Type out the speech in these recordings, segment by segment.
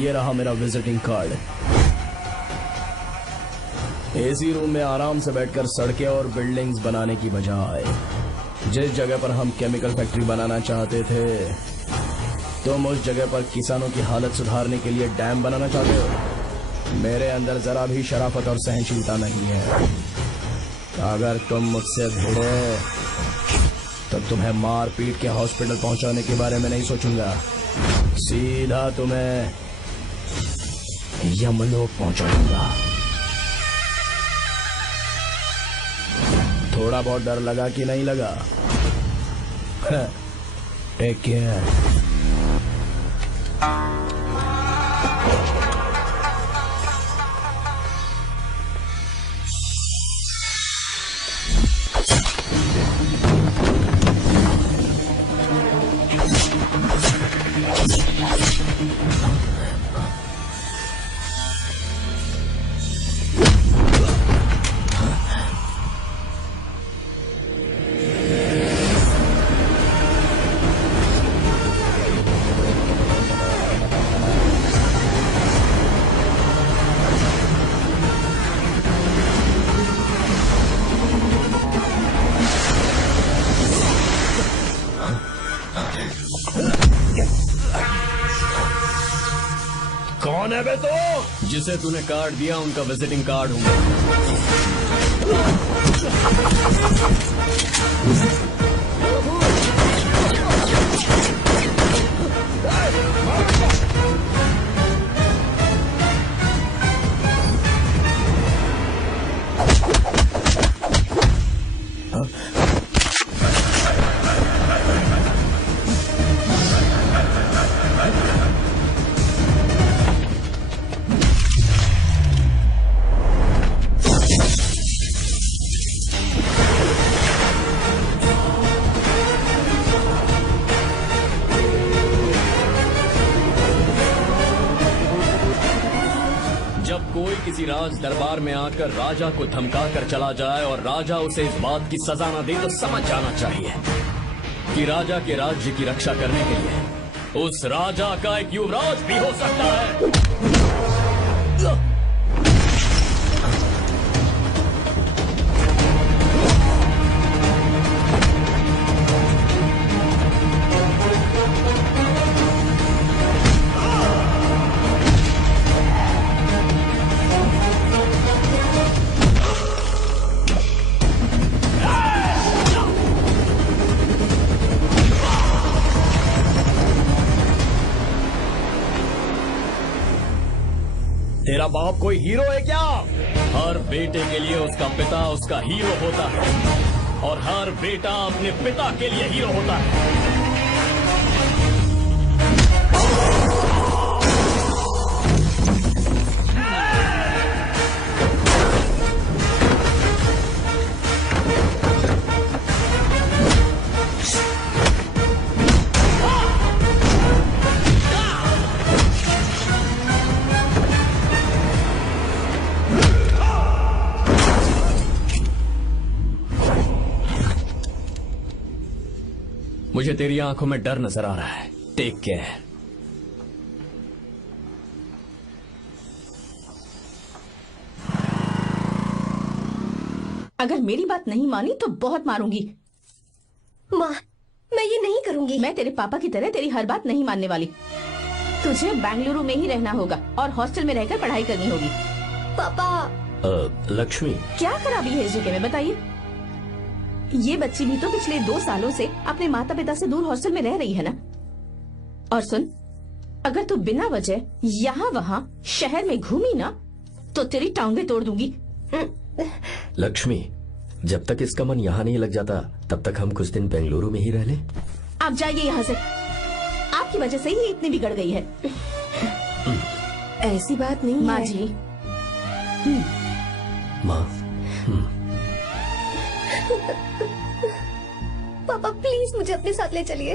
ये रहा मेरा विजिटिंग कार्ड। एसी रूम में आराम से बैठकर सड़कें और बिल्डिंग्स बनाने की बजाय जिस जगह पर हम केमिकल फैक्ट्री बनाना चाहते थे, तुम उस जगह पर किसानों की हालत सुधारने के लिए डैम बनाना चाहते हो। मेरे अंदर जरा भी शराफत और सहनशीलता नहीं है। अगर तुम मुझसे भिड़े तो तुम्हें मार पीट के हॉस्पिटल पहुंचाने के बारे में नहीं सोचूंगा, सीधा तुम्हें यमलोक पहुंचा दूंगा। थोड़ा बहुत डर लगा कि नहीं लगा? Take care. कौन है बे तो? जिसे तूने कार्ड दिया उनका विजिटिंग कार्ड हूँ। कोई किसी राज दरबार में आकर राजा को धमका कर चला जाए और राजा उसे इस बात की सजा न दे तो समझ जाना चाहिए कि राजा के राज्य की रक्षा करने के लिए उस राजा का एक युवराज भी हो सकता है। तेरा बाप कोई हीरो है क्या? हर बेटे के लिए उसका पिता उसका हीरो होता है और हर बेटा अपने पिता के लिए हीरो होता है। मुझे तेरी आंखों में डर नजर आ रहा है। Take care. अगर मेरी बात नहीं मानी तो बहुत मारूंगी। माँ, मैं ये नहीं करूंगी। मैं तेरे पापा की तरह तेरी हर बात नहीं मानने वाली। तुझे बेंगलुरु में ही रहना होगा और हॉस्टल में रहकर पढ़ाई करनी होगी। पापा। लक्ष्मी, क्या खराबी है इस जगह में बताइए? ये बच्ची भी तो पिछले 2 सालों से अपने माता पिता से दूर हॉस्टल में रह रही है ना। और सुन, अगर तू बिना वजह यहाँ वहाँ शहर में घूमी ना तो तेरी टांगे तोड़ दूंगी। लक्ष्मी, जब तक इसका मन यहाँ नहीं लग जाता तब तक हम कुछ दिन बेंगलुरु में ही रह लें। आप जाइए यहाँ से। आपकी वजह से ही इतनी बिगड़ गई है। ऐसी बात नहीं माँ है। जी। माँ, पापा प्लीज मुझे अपने साथ ले चलिए।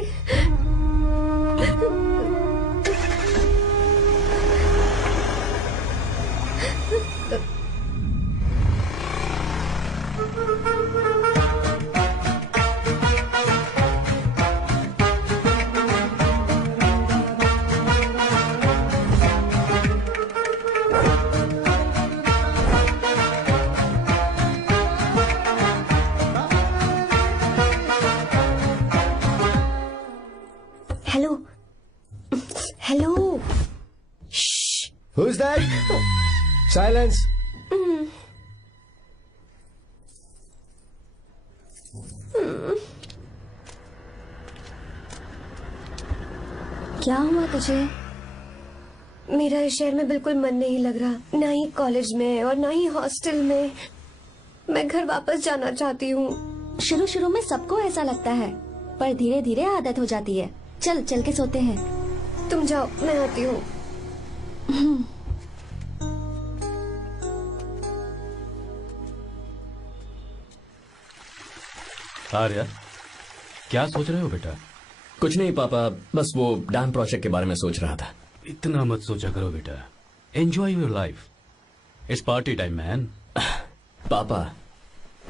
Who's that? Silence. क्या हुआ तुझे? मेरा इस शहर में बिल्कुल मन नहीं लग रहा, ना ही कॉलेज में और ना ही हॉस्टल में। मैं घर वापस जाना चाहती हूँ। शुरू शुरू में सबको ऐसा लगता है, पर धीरे धीरे आदत हो जाती है। चल चल के सोते हैं। तुम जाओ, मैं आती हूँ। आर्या, क्या सोच रहे हो बेटा? कुछ नहीं पापा, बस वो डैम प्रोजेक्ट के बारे में सोच रहा था। इतना मत सोचा करो बेटा, enjoy your life, it's party time man. पापा,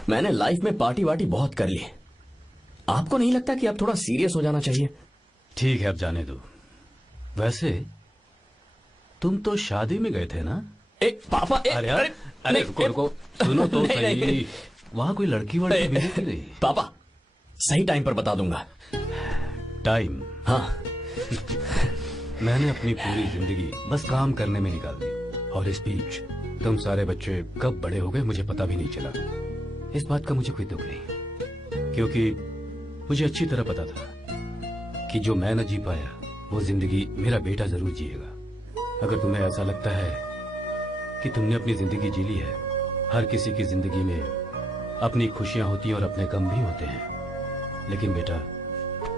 मैंने लाइफ में पार्टी वार्टी बहुत कर ली, आपको नहीं लगता कि अब थोड़ा सीरियस हो जाना चाहिए? ठीक है, अब जाने दो। वैसे तुम तो शादी में गए थे ना? पापा अरे रुको, सुनो तो सही। वहां कोई लड़की वड़की मिली थी नहीं? पापा, सही टाइम पर बता दूंगा। टाइम? हाँ। मैंने अपनी पूरी जिंदगी बस काम करने में निकाल दी, और इस बीच तुम सारे बच्चे कब बड़े हो गए मुझे पता भी नहीं चला। इस बात का मुझे कोई दुख नहीं, क्योंकि मुझे अच्छी तरह पता था कि जो मैं न जी पाया वो जिंदगी मेरा बेटा जरूर जिएगा। अगर तुम्हें ऐसा लगता है कि तुमने अपनी जिंदगी जी ली है, हर किसी की जिंदगी में अपनी खुशियां होती हैं और अपने गम भी होते हैं, लेकिन बेटा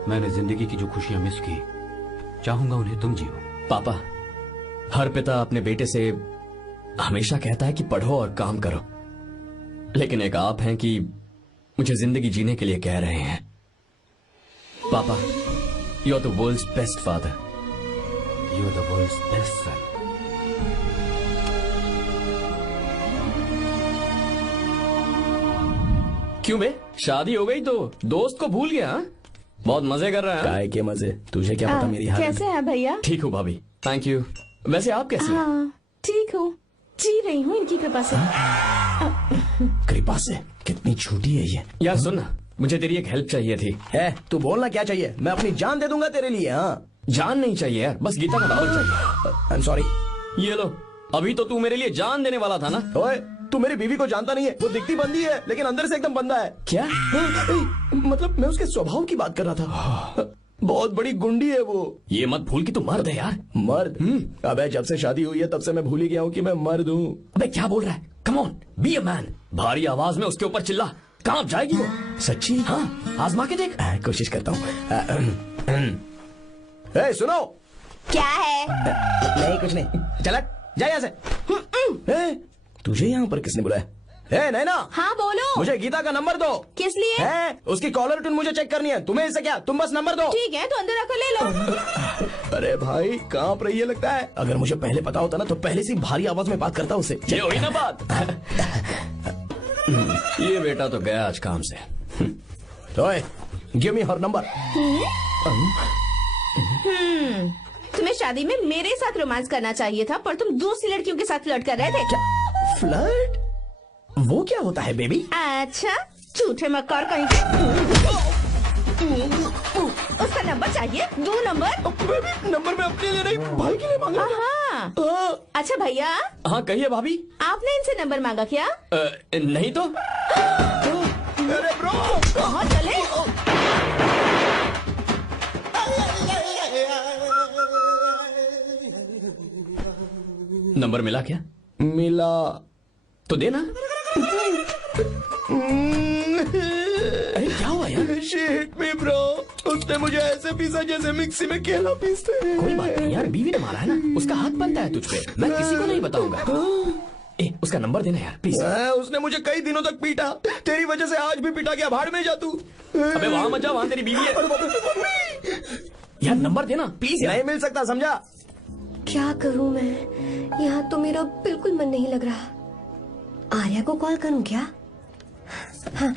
मैंने जिंदगी की जो खुशियां मिस की, चाहूंगा उन्हें तुम जियो। पापा, हर पिता अपने बेटे से हमेशा कहता है कि पढ़ो और काम करो, लेकिन एक आप हैं कि मुझे जिंदगी जीने के लिए कह रहे हैं। पापा, you are the world's best father. You are the world's best son. क्यों बे, शादी हो गई तो दोस्त को भूल गया? बहुत मजे कर रहा है। काय के मजे, तुझे क्या पता मेरी हालत। कैसे हैं भैया? ठीक हूँ भाभी, थैंक यू। वैसे आप कैसे हैं? हाँ ठीक हूँ, जी रही हूँ इनकी कृपा से। कृपा से? कितनी झूठी है ये। यार सुन ना, मुझे तेरी एक हेल्प चाहिए थी। है, तू बोलना क्या चाहिए, मैं अपनी जान दे दूंगा तेरे लिए। हाँ, जान नहीं चाहिए यार, बस गीता का नंबर चाहिए। I am sorry. ये लो, अभी तो तू मेरे लिए जान देने वाला था ना। ओए, तू मेरी बीवी को जानता नहीं है, वो दिखती बंदी है लेकिन अंदर से एकदम बंदा है। क्या? मतलब मैं उसके स्वभाव की बात कर रहा था। बहुत बड़ी गुंडी है वो। ये मत भूल कि तू मर्द है यार। मर्द? अबे जब से शादी हुई है तब से मैं भूल ही गया हूँ कि मैं मर्द हूँ। अबे क्या बोल रहा है? Come on, be a man. भारी आवाज में उसके ऊपर चिल्ला, कहाँ जाएगी वो? सच्ची? हाँ, आजमा के देख। कोशिश करता हूँ। सुनो। क्या है? नहीं कुछ नहीं, चल जा यहाँ से। तुझे यहाँ पर किसने बुलाया? नैना। हाँ बोलो। मुझे गीता का नंबर दो। किस लिए? उसकी कॉलर ट्यून मुझे चेक करनी है। तुम्हें इससे क्या, तुम बस नंबर दो। ठीक है तो अंदर आकर ले लो। अरे भाई कांप रही है लगता है। अगर मुझे पहले पता होता ना तो पहले से भारी आवाज में बात करता उससे। ये हुई ना बात। ये बेटा तो गया आज काम से। ओए, गिव मी हर नंबर। तुम्हें शादी में मेरे साथ रोमांस करना चाहिए था, पर तुम दूसरी लड़कियों के साथ फ्लर्ट कर रहे थे। फ्लर्ट? वो क्या होता है बेबी? अच्छा, झूठे मक्कार कहीं के। उसका नंबर चाहिए? दो नंबर। बेबी, नंबर मैं अपने लिए नहीं, भाई के लिए मांगा। हाँ। अच्छा भैया। हाँ कहिए भाभी। आपने इनसे नंबर मांगा क्या? नहीं तो। अरे ब्रो, कहाँ चले? नंबर मिला क्या? मिला तो देना। अरे क्या हुआ यार? शिट मी ब्रो, उसने मुझे ऐसे पीसा जैसे मिक्सी में केला पीसते हैं। कोई बात नहीं यार, बीवी ने मारा है ना, उसका हाथ बनता है तुझ पे। मैं किसी को नहीं बताऊंगा। उसका नंबर देना यार प्लीज। उसने मुझे कई दिनों तक पीटा, तेरी वजह से आज भी पीटा गया। भाड़ में जा तू। अबे वहां मत जा, वहां तेरी बीवी है। यार नंबर देना प्लीज। नहीं मिल सकता, समझा? क्या करूं मैं, यहाँ तो मेरा बिल्कुल मन नहीं लग रहा। आर्या को कॉल करूं क्या? हाँ।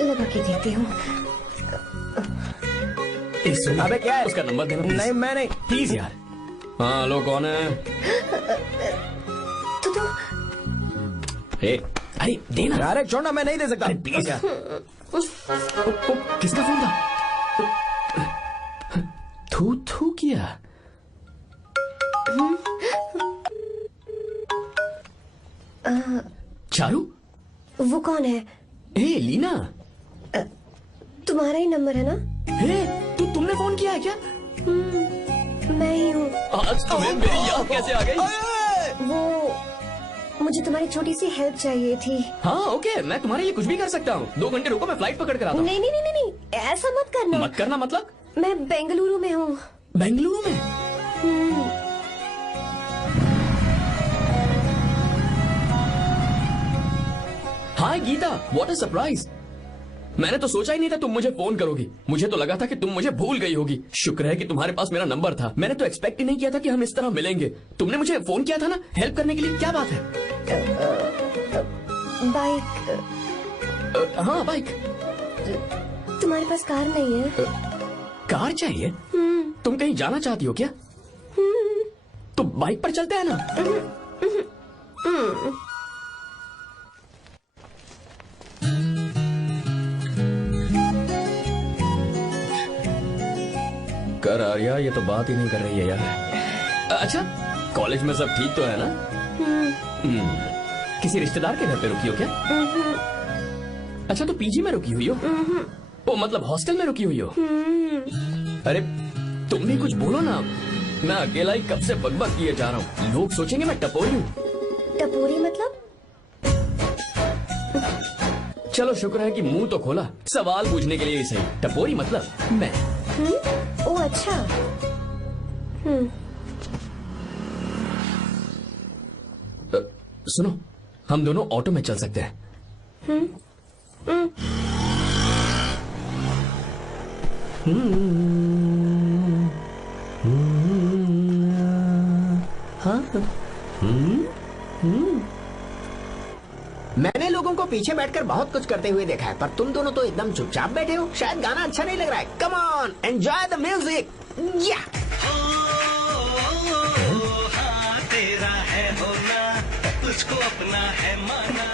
लगा के देती हूँ। अबे क्या है? उसका नंबर देना नहीं, मैं नहीं। प्लीज यार। हाँ हेलो, कौन है? तो अरे देना। अरे छोड़ना, मैं नहीं दे सकता। प्लीज यार। किसका फोन था? थू थू किया। चारू, वो कौन है? हे लीना। तुम्हारा ही नंबर है ना? हे, तुमने फोन किया है क्या? मैं ही हूँ। आज तुम्हें मेरी याद कैसे आ गई? वो मुझे तुम्हारी छोटी सी हेल्प चाहिए थी। हाँ ओके, मैं तुम्हारे लिए कुछ भी कर सकता हूँ। 2 घंटे रुको, मैं फ्लाइट पकड़ कर आता हूँ। नहीं नहीं नहीं नहीं, ऐसा मत करना। मत करना मतलब? मैं बेंगलुरु में हूँ। बेंगलुरु में? हाय गीता, व्हाट अ सरप्राइज। मैंने तो सोचा ही नहीं था तुम मुझे फोन करोगी। मुझे तो लगा था कि तुम मुझे भूल गई होगी। शुक्र है कि तुम्हारे पास मेरा नंबर था। मैंने तो एक्सपेक्ट ही नहीं किया था कि हम इस तरह मिलेंगे। तुमने मुझे फोन किया था ना हेल्प करने के लिए, क्या बात है? बाइक। हाँ बाइक। तुम्हारे पास कार नहीं है? कार चाहिए? तुम कहीं जाना चाहती हो क्या? तो बाइक पर चलते हैं ना। कर आर्या, ये तो बात ही नहीं कर रही है यार। अच्छा, कॉलेज में सब ठीक तो है ना? किसी रिश्तेदार के घर पे रुकी हो क्या? अच्छा, तो पीजी में रुकी हुई हो? ओ मतलब हॉस्टल में रुकी हुई हो? अरे तुम भी कुछ बोलो ना। मैं अकेला ही कब से बकबक किए जा रहा हूँ। लोग सोचेंगे मैं टपोरी हूँ। टपोरी मतलब? चलो शुक्र है कि मुंह तो खोला, सवाल पूछने के लिए ही सही। टपोरी मतलब मैं। ओ अच्छा। सुनो, हम दोनों ऑटो में चल सकते हैं। मैंने लोगों को पीछे बैठकर बहुत कुछ करते हुए देखा है, पर तुम दोनों तो एकदम चुपचाप बैठे हो। शायद गाना अच्छा नहीं लग रहा है। Come on, enjoy the music. या तेरा है होना, तुझको अपना है माना।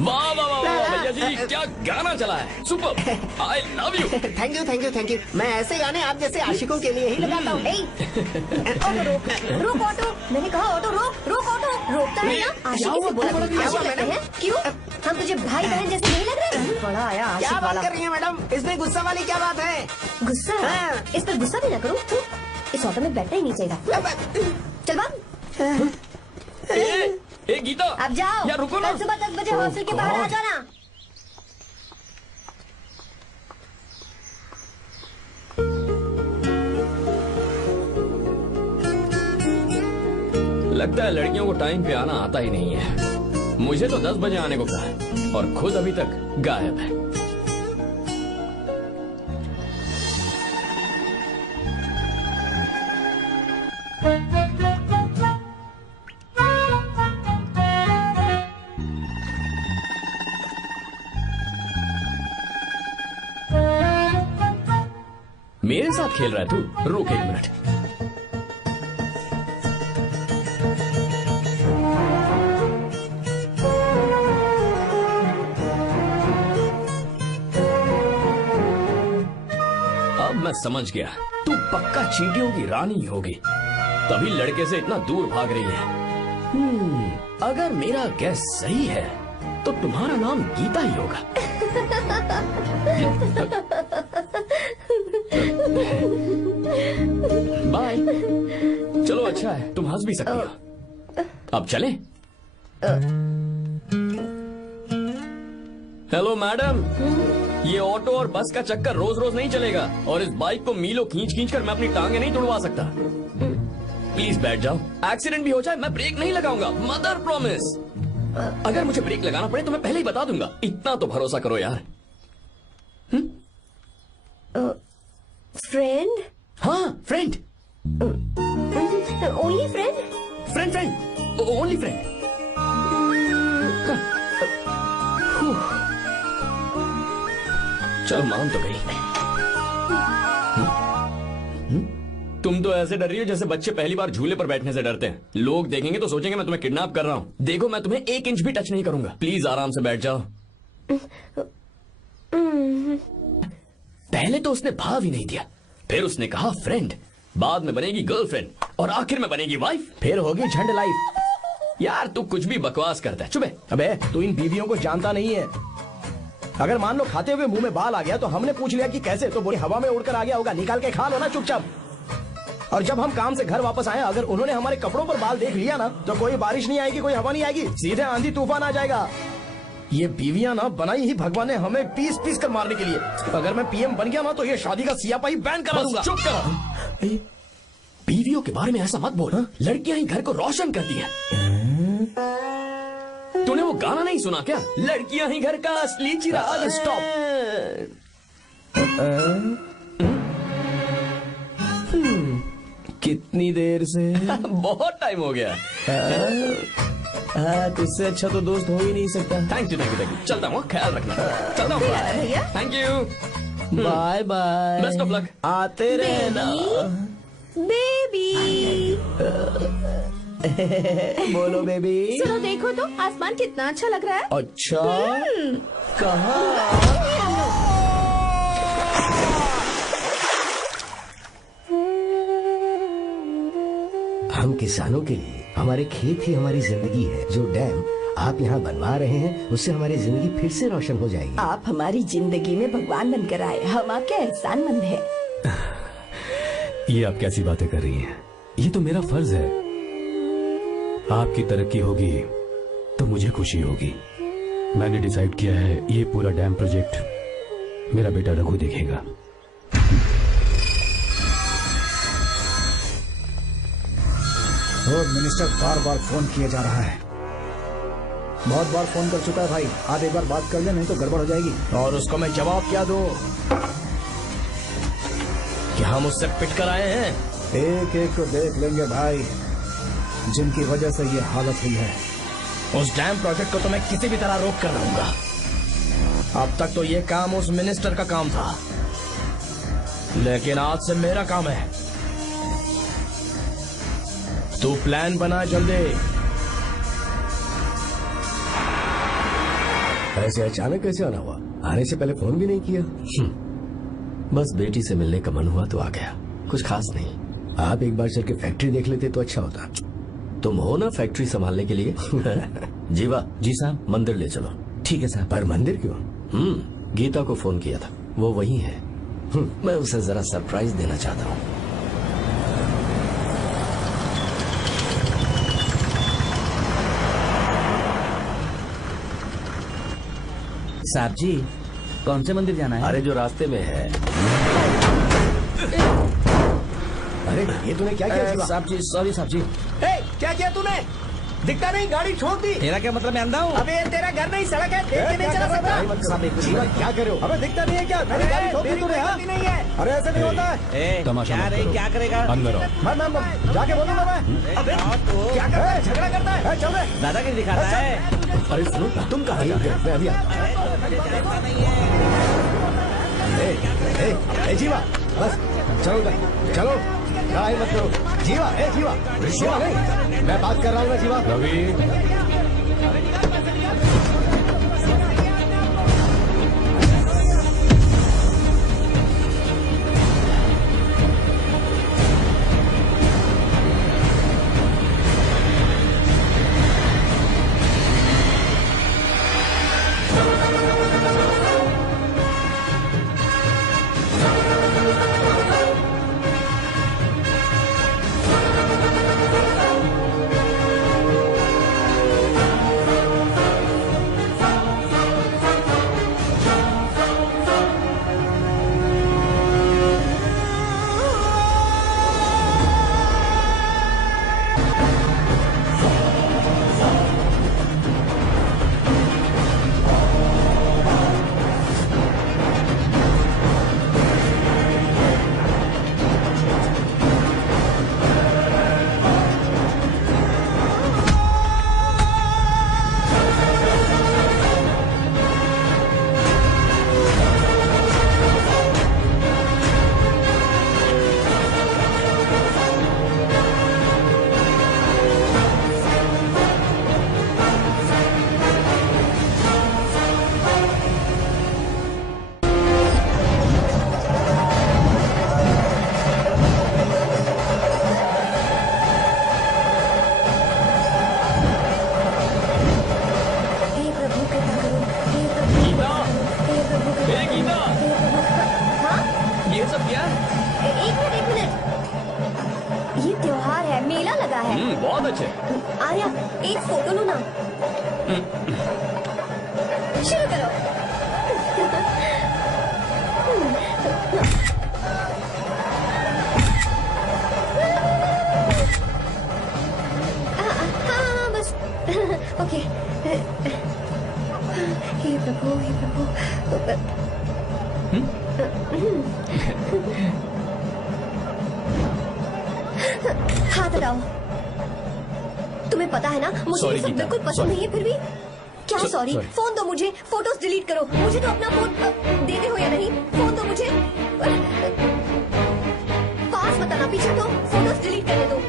वाह वाह वाह वाह भैया जी, क्या गाना चला है। Super, I love you. Thank you thank you thank you. मैं ऐसे गाने आप जैसे आशिकों के लिए ही लगाता हूँ। ऑटो रोक, रोक ऑटो। मैंने कहा ऑटो रोक, रोक ऑटो। रोकता है ना? आशिकी से बोला आशिक लगते हैं। क्यों? हम तुझे भाई बहन जैसे नहीं लग रहे? बड़ा आया क्या आशिक बात वाला। कर रही है मैडम? इसमें गुस्सा वाली क्या बात है? गुस्सा? हाँ। इस पर गुस्सा भी ना करो। इस ऑटो में बैठना ही नहीं चाहिए। चल बात। ए गीता, अब जाओ। यार रुको ना। कल सुबह 10 बजे हॉस्टल के बाहर आ जाना। लगता है लड़कियों को टाइम पे आना आता ही नहीं है। मुझे तो 10 बजे आने को कहा और खुद अभी तक गायब है। मेरे साथ खेल रहा है तू? रुक 1 मिनट। अब मैं समझ गया, तू पक्का चींटियों की रानी होगी, तभी लड़के से इतना दूर भाग रही है। अगर मेरा गैस सही है तो तुम्हारा नाम गीता ही होगा। बाय। चलो अच्छा है, तुम हंस भी सकती हो। अब चलें? हेलो मैडम, ये ऑटो और बस का चक्कर रोज रोज नहीं चलेगा और इस बाइक को मीलों खींच खींच कर मैं अपनी टांगे नहीं तुड़वा सकता। प्लीज बैठ जाओ। एक्सीडेंट भी हो जाए मैं ब्रेक नहीं लगाऊंगा, मदर प्रॉमिस। अगर मुझे ब्रेक लगाना पड़े तो मैं पहले ही बता दूंगा। इतना तो भरोसा करो यार। फ्रेंड? हाँ friend. Only friend? Friend friend, only friend. चलो मान तो गई। तुम तो ऐसे डर रही हो जैसे बच्चे पहली बार झूले पर बैठने से डरते हैं। लोग देखेंगे तो सोचेंगे मैं तुम्हें किडनैप कर रहा हूँ। देखो मैं तुम्हें 1 इंच भी टच नहीं करूंगा। प्लीज आराम से बैठ जाओ। पहले तो उसने भाव ही नहीं दिया, फिर उसने कहा फ्रेंड, बाद में बनेगी गर्लफ्रेंड और आखिर में बनेगी वाइफ, फिर होगी झंड लाइफ। यार तू कुछ भी बकवास करता है, चुप है। अबे तू इन बीवियों को जानता नहीं है। अगर मान लो खाते हुए मुंह में बाल आ गया तो हमने पूछ लिया कि कैसे, तो बोली हवा में उड़कर आ गया होगा, निकाल के खा लो ना चुपचाप। और जब हम काम से घर वापस आए, अगर उन्होंने हमारे कपड़ों पर बाल देख लिया ना, तो कोई बारिश नहीं आएगी, कोई हवा नहीं आएगी, सीधे आंधी तूफान आ जाएगा। ये बीवियां ना बनाई ही भगवान ने हमें पीस पीस कर मारने के लिए। अगर मैं पीएम बन गया ना तो ये शादी का सियापाही बैन करा दूंगा। चुप कर। बीवियों के बारे में ऐसा मत बोल, लड़कियां ही घर को रोशन करती हैं। तूने वो गाना नहीं सुना क्या, लड़कियां ही घर का असली चिराग। स्टॉप। कितनी देर से? बहुत टाइम हो गया। तुझसे अच्छा तो दोस्त हो ही नहीं सकता। Thank you thank you thank you. चलता हूँ, ख्याल रखना। चलता हूँ, भैया thank you, bye bye. Best of luck. आते रहना। बेबी बोलो बेबी। सुनो, देखो तो आसमान कितना अच्छा लग रहा है। अच्छा कहाँ? हम किसानों के लिए हमारे खेत ही हमारी जिंदगी है। जो डैम आप यहाँ बनवा रहे हैं उससे हमारी जिंदगी फिर से रोशन हो जाएगी। आप हमारी जिंदगी में भगवान बनकर आए, हम आपके एहसानमंद हैं। ये आप कैसी बातें कर रही हैं? ये तो मेरा फर्ज है। आपकी तरक्की होगी तो मुझे खुशी होगी। मैंने डिसाइड किया है ये पूरा डैम प्रोजेक्ट मेरा बेटा रघु देखेगा। रोड मिनिस्टर बार बार फोन किया जा रहा है। बहुत बार फोन कर चुका है भाई, आप एक बार बात कर ले, नहीं तो गड़बड़ हो जाएगी। और उसको मैं जवाब क्या दूं कि हम उससे पिट कर आए हैं? एक एक को देख लेंगे भाई, जिनकी वजह से ये हालत हुई है। उस डैम प्रोजेक्ट को तो मैं किसी भी तरह रोक कर रहूंगा। अब तक तो ये काम उस मिनिस्टर का काम था, लेकिन आज से मेरा काम है। तू प्लान बना जल्दी। ऐसे अचानक कैसे आना हुआ? आने से पहले फोन भी नहीं किया। बस बेटी से मिलने का मन हुआ तो आ गया, कुछ खास नहीं। आप एक बार चल के फैक्ट्री देख लेते तो अच्छा होता। तुम हो ना फैक्ट्री संभालने के लिए। जीवा जी साहब। मंदिर ले चलो। ठीक है साहब। पर मंदिर क्यों? गीता को फोन किया था, वो वही है। मैं उसे जरा सरप्राइज देना चाहता हूँ। साहब जी, कौन से मंदिर जाना है? अरे जो रास्ते में है। अरे ये तूने क्या किया? साहब जी सॉरी साहब जी। क्या किया तूने? दिखता नहीं, गाड़ी छोड़ दी। तेरा क्या मतलब, मैं अंधा हूँ? अबे ये तेरा घर नहीं, सड़क है, देख के नहीं चला सकता। साहब एक जीवा, क्या करे हो? अबे दिखता नहीं है क्या? मेरी गाड़ी छोड़ दी तूने? हाँ? नहीं है। अरे ऐसे नहीं होता है। तमाशा क्या मत रे, करो। क्या करेगा? अंदर आओ। मैं जाके बोलूंगा मैं। अबे क्या कर रहा है? झगड़ा करता है? चल रहे। दादागिरी दिखाता है। अरे सुनो, तुम कहाँ जा रहे हो? मैं अभी ए जीवा, बस चलो चलो, लड़ाई मत करो। जीवा, जीवा, जीवा नहीं, मैं बात कर रहा हूँ ना जीवा। रवि, बहुत अच्छे। आर्या, एक फोटो लो ना। शुरू करो। हाँ, बस ओके। हे प्रभु, हे प्रभु। हाथ हटाओ। तुम्हें पता है ना, मुझे ये Sorry, सब गीता, बिल्कुल पसंद sorry. नहीं है, फिर भी क्या सॉरी? sorry. फोन दो मुझे, फोटोज डिलीट करो। मुझे तो अपना फोन देते हो या नहीं? फोन दो मुझे। पास मत आना, पीछे तो फोटोज डिलीट करने दो।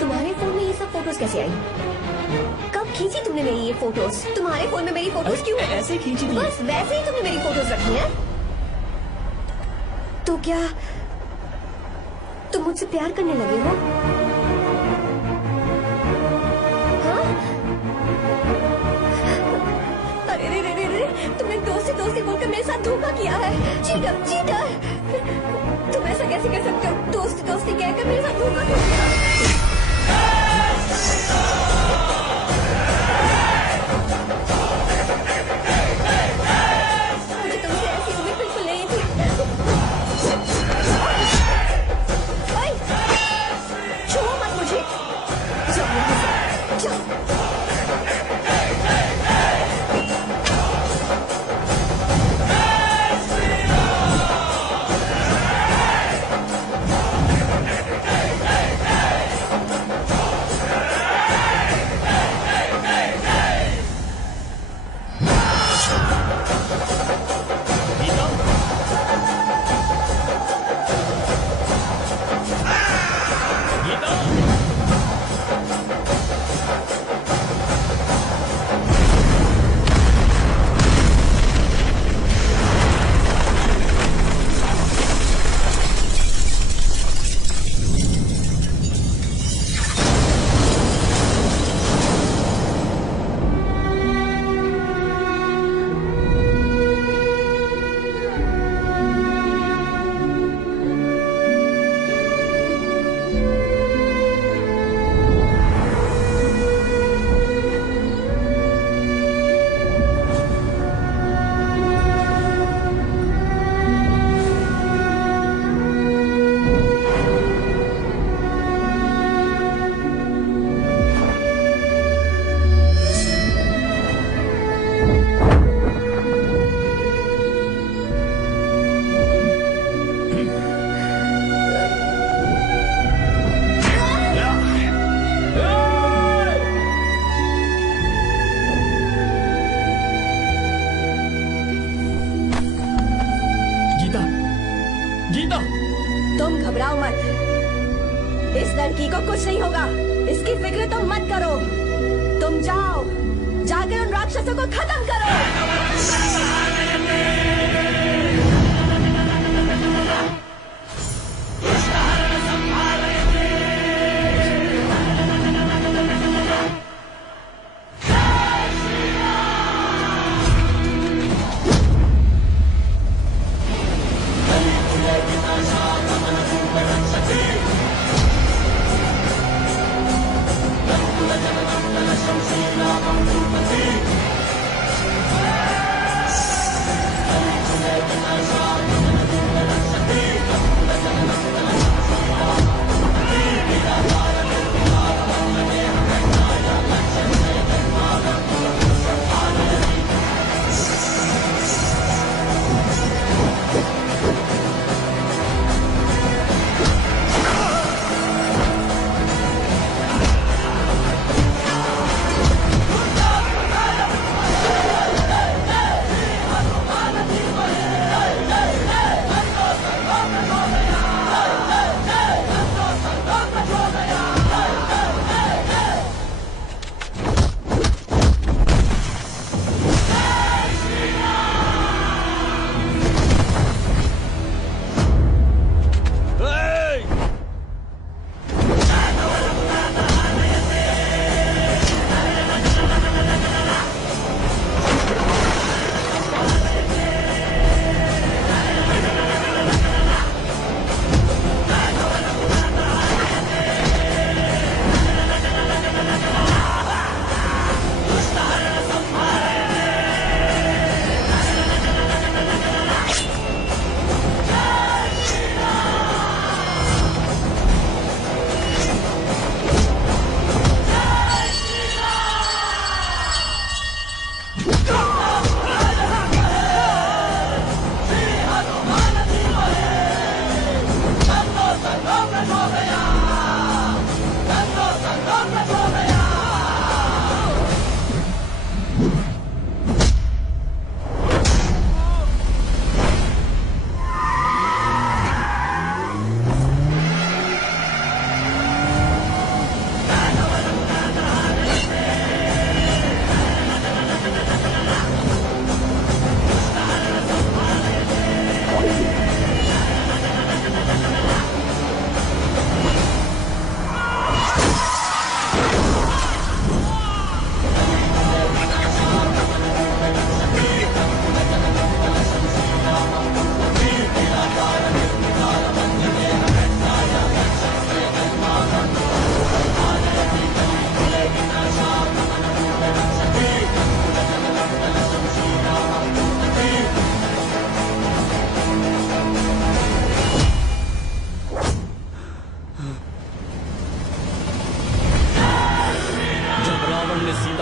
तुम्हारे फोन में ये सब फोटोज कैसे आई? कब खींची तुमने मेरी ये फोटोज? तुम्हारे फोन में मेरी फोटोज क्यों? ऐसे खींची थी। बस वैसे ही तुमने मेरी फोटोज रखी हैं। तो क्या तुम मुझसे प्यार करने लगे हो? हाँ? अरे रे रे रे रे, तुमने दोस्ती बोलकर मेरे साथ धोखा किया है। Cheater, cheater. तुम ऐसा कैसे कर सकते हो? दोस्ती कहकर मेरे साथ धोखा क्यों किया? मुझे तुमसे ऐसी उम्मीद बिल्कुल नहीं थी। ओए, छुओ मत मुझे। जाओ यहाँ से, जाओ। गीता, तुम घबराओ मत। इस लड़की को कुछ नहीं होगा, इसकी फिक्र तुम मत करो। तुम जाओ, जाकर उन राक्षसों को खत्म करो।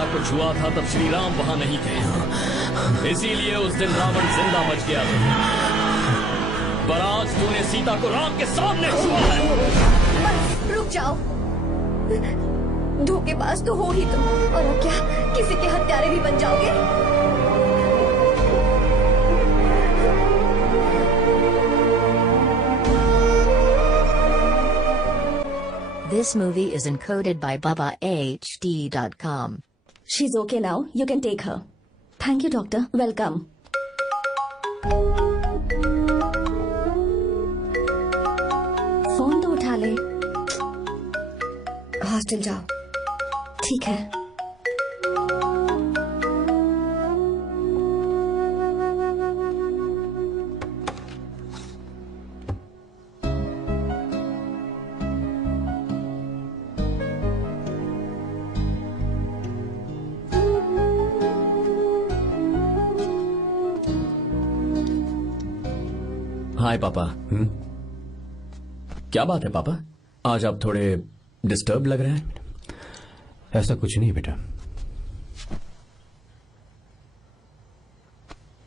सीता को छुआ था तब श्री राम वहां नहीं थे, इसीलिए उस दिन रावण जिंदा बच गया था। पर आज तूने सीता को राम के सामने छुआ है। बस रुक जाओ, धोखेबाज तो हो ही तुम, और अब क्या किसी के हत्यारे भी बन जाओगे? This movie is encoded by BabaHD.com. She's okay now. You can take her. Thank you, doctor. Welcome. Phone तो उठा ले। हॉस्टल जाओ। ठीक है। हाय पापा। क्या बात है पापा, आज आप थोड़े डिस्टर्ब लग रहे हैं। ऐसा कुछ नहीं बेटा।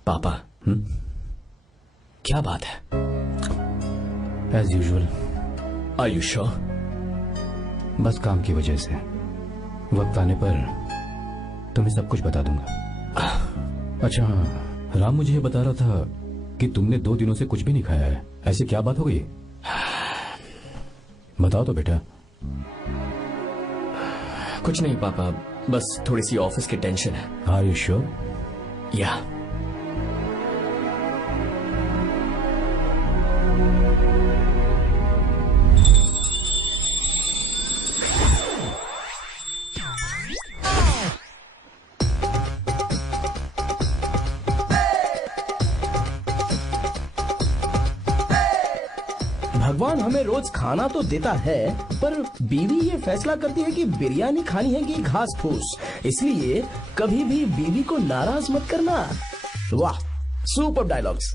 पापा क्या बात है? As usual. Are you sure? बस काम की वजह से वक्त आने पर तुम्हें सब कुछ बता दूंगा। अच्छा हाँ, राम मुझे ये बता रहा था कि तुमने 2 दिनों से कुछ भी नहीं खाया है। ऐसी क्या बात हो गई? बताओ तो बेटा। कुछ नहीं पापा, बस थोड़ी सी ऑफिस की टेंशन है। Are you sure? या भगवान हमें रोज खाना तो देता है, पर बीवी ये फैसला करती है कि बिरयानी खानी है कि घास फूस। इसलिए कभी भी बीवी को नाराज मत करना। वाह, सुपर डायलॉग्स।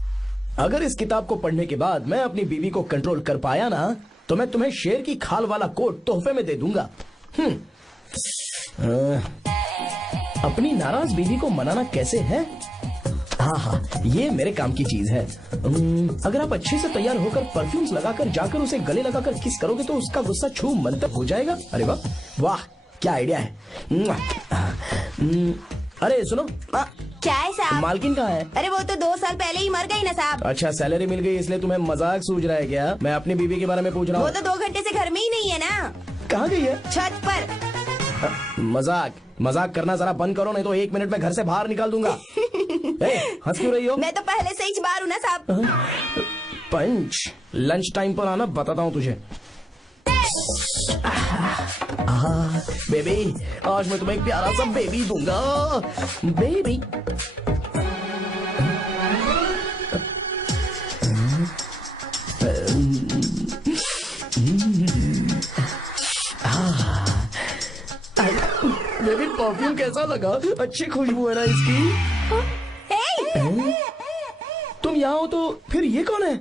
अगर इस किताब को पढ़ने के बाद मैं अपनी बीवी को कंट्रोल कर पाया ना, तो मैं तुम्हें शेर की खाल वाला कोट तोहफे में दे दूंगा। अपनी नाराज बीवी को मनाना कैसे है? हाँ हाँ, ये मेरे काम की चीज है। अगर आप अच्छे से तैयार होकर परफ्यूम्स लगाकर जाकर उसे गले लगाकर किस करोगे तो उसका गुस्सा छू मंतक हो जाएगा। अरे वाह वाह, क्या आइडिया है। अरे सुनो, क्या है साहब? मालकिन कहाँ है? अरे वो तो 2 साल पहले ही मर गई ना साहब। अच्छा, सैलरी मिल गई इसलिए तुम्हें मजाक सूझ रहा है क्या? मैं अपनी बीवी के बारे में पूछ रहा हूँ। वो तो 2 घंटे से घर में ही नहीं है ना। कहाँ गई है? छत पर। मजाक करना जरा बंद करो, नहीं तो 1 मिनट में घर से बाहर निकाल दूंगा। हंस क्यों रही हो? मैं तो पहले से ही बाहर हूँ ना साहब। पंच, लंच टाइम पर आना, बताता हूँ तुझे। बेबी, आज मैं तुम्हें एक प्यारा सा बेबी दूंगा। बेबी बेबी, परफ्यूम कैसा लगा? अच्छी खुशबू है ना इसकी। तुम यहाँ हो तो फिर ये कौन है?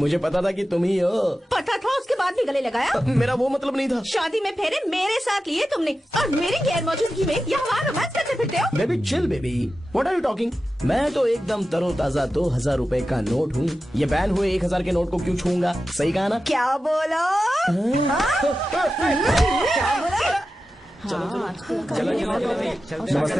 मुझे पता था कि तुम ही हो। पता था, उसके बाद भी गले लगाया? मेरा वो मतलब नहीं था। शादी में फेरे मेरे साथ लिए तुमने और मेरी गैर मौजूदगी में यहाँ रोमांस करते फिरते हो। Baby chill baby, what are you talking? मैं तो एकदम तरोताजा 2000 रुपए का नोट हूँ। ये बैन हुए 1000 के नोट को क्यों छूऊंगा? सही कहा ना? क्या बोलो? नमस्ते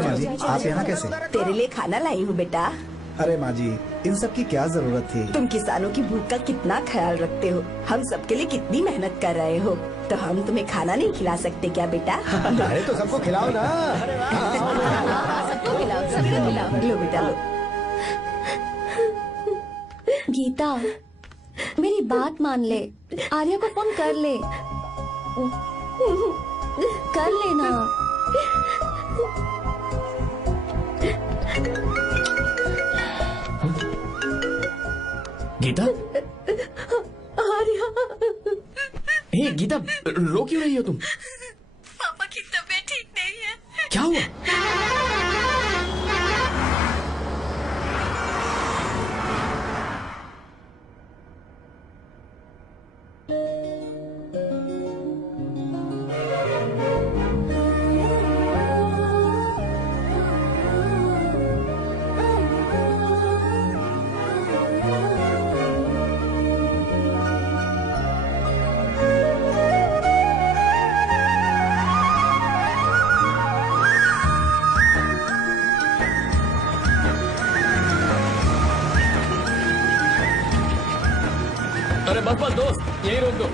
माँ जी, आप यहाँ कैसे? तेरे लिए खाना लाई हूँ बेटा। अरे माँ जी, इन सब की क्या जरूरत थी? तुम किसानों की भूख का कितना ख्याल रखते हो, हम सबके लिए कितनी मेहनत कर रहे हो, तो हम तुम्हें खाना नहीं खिला सकते क्या बेटा? अरे तो सबको खिलाओ ना। सबको खिलाओ, सबको खिलाओ। लो बेटा लो। गीता, मेरी बात मान ले, आर्या को फोन कर ले। कर लेना। गीता, आर्या। हे गीता, रो क्यों रही हो तुम? पापा की तबीयत ठीक नहीं है। क्या हुआ? बस बस दोस्त, यही रोक दो।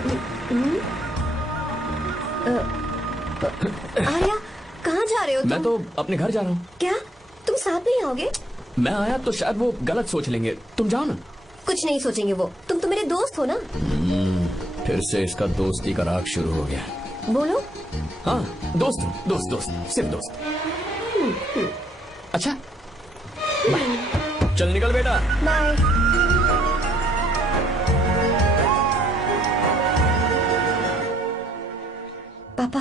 आर्या, कहाँ जा रहे हो तुम? मैं तो अपने घर जा रहा हूँ। क्या तुम साथ नहीं आओगे? मैं आया तो शायद वो गलत सोच लेंगे, तुम जाओ ना। कुछ नहीं सोचेंगे वो, तुम तो मेरे दोस्त हो ना। फिर से इसका दोस्ती का राग शुरू हो गया। बोलो। हाँ, दोस्त दोस्त दोस्त, सिर्फ दोस्त। अच्छा, बाय। चल निकल बेटा। बाय। पापा,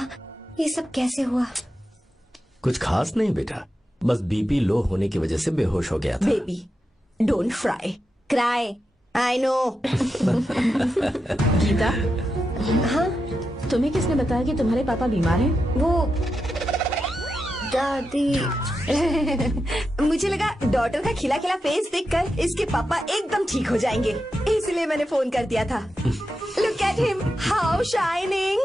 ये सब कैसे हुआ? कुछ खास नहीं बेटा, बस बीपी लो होने की वजह से बेहोश हो गया था। Baby, don't fry, cry, I know. Geeta, हाँ, तुम्हें किसने बताया कि तुम्हारे पापा बीमार हैं? वो दादी। मुझे लगा डॉटर का खिला खिला फेस देखकर इसके पापा एकदम ठीक हो जाएंगे, इसलिए मैंने फोन कर दिया था। Look at him, how shining.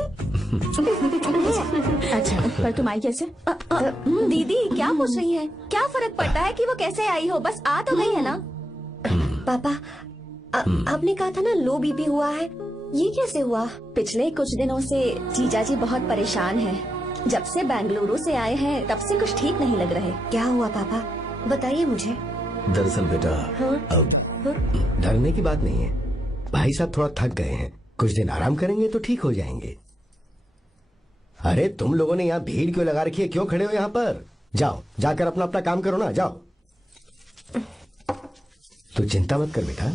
अच्छा, पर तुम आई कैसे? दीदी क्या पूछ रही है? क्या फर्क पड़ता है कि वो कैसे आई हो, बस आ तो गई है ना। पापा, आपने कहा था ना लो बीपी हुआ है, ये कैसे हुआ? पिछले कुछ दिनों से जीजा जी बहुत परेशान हैं। जब से बेंगलुरु से आए हैं तब से कुछ ठीक नहीं लग रहे। क्या हुआ पापा, बताइए मुझे। दरअसल बेटा, अब डरने की बात नहीं है। भाई साहब थोड़ा थक गए हैं, कुछ दिन आराम करेंगे तो ठीक हो जाएंगे। अरे तुम लोगों ने यहाँ भीड़ क्यों लगा रखी है, क्यों खड़े हो यहाँ पर? जाओ, जाकर अपना अपना काम करो ना, जाओ। तो चिंता मत कर बेटा।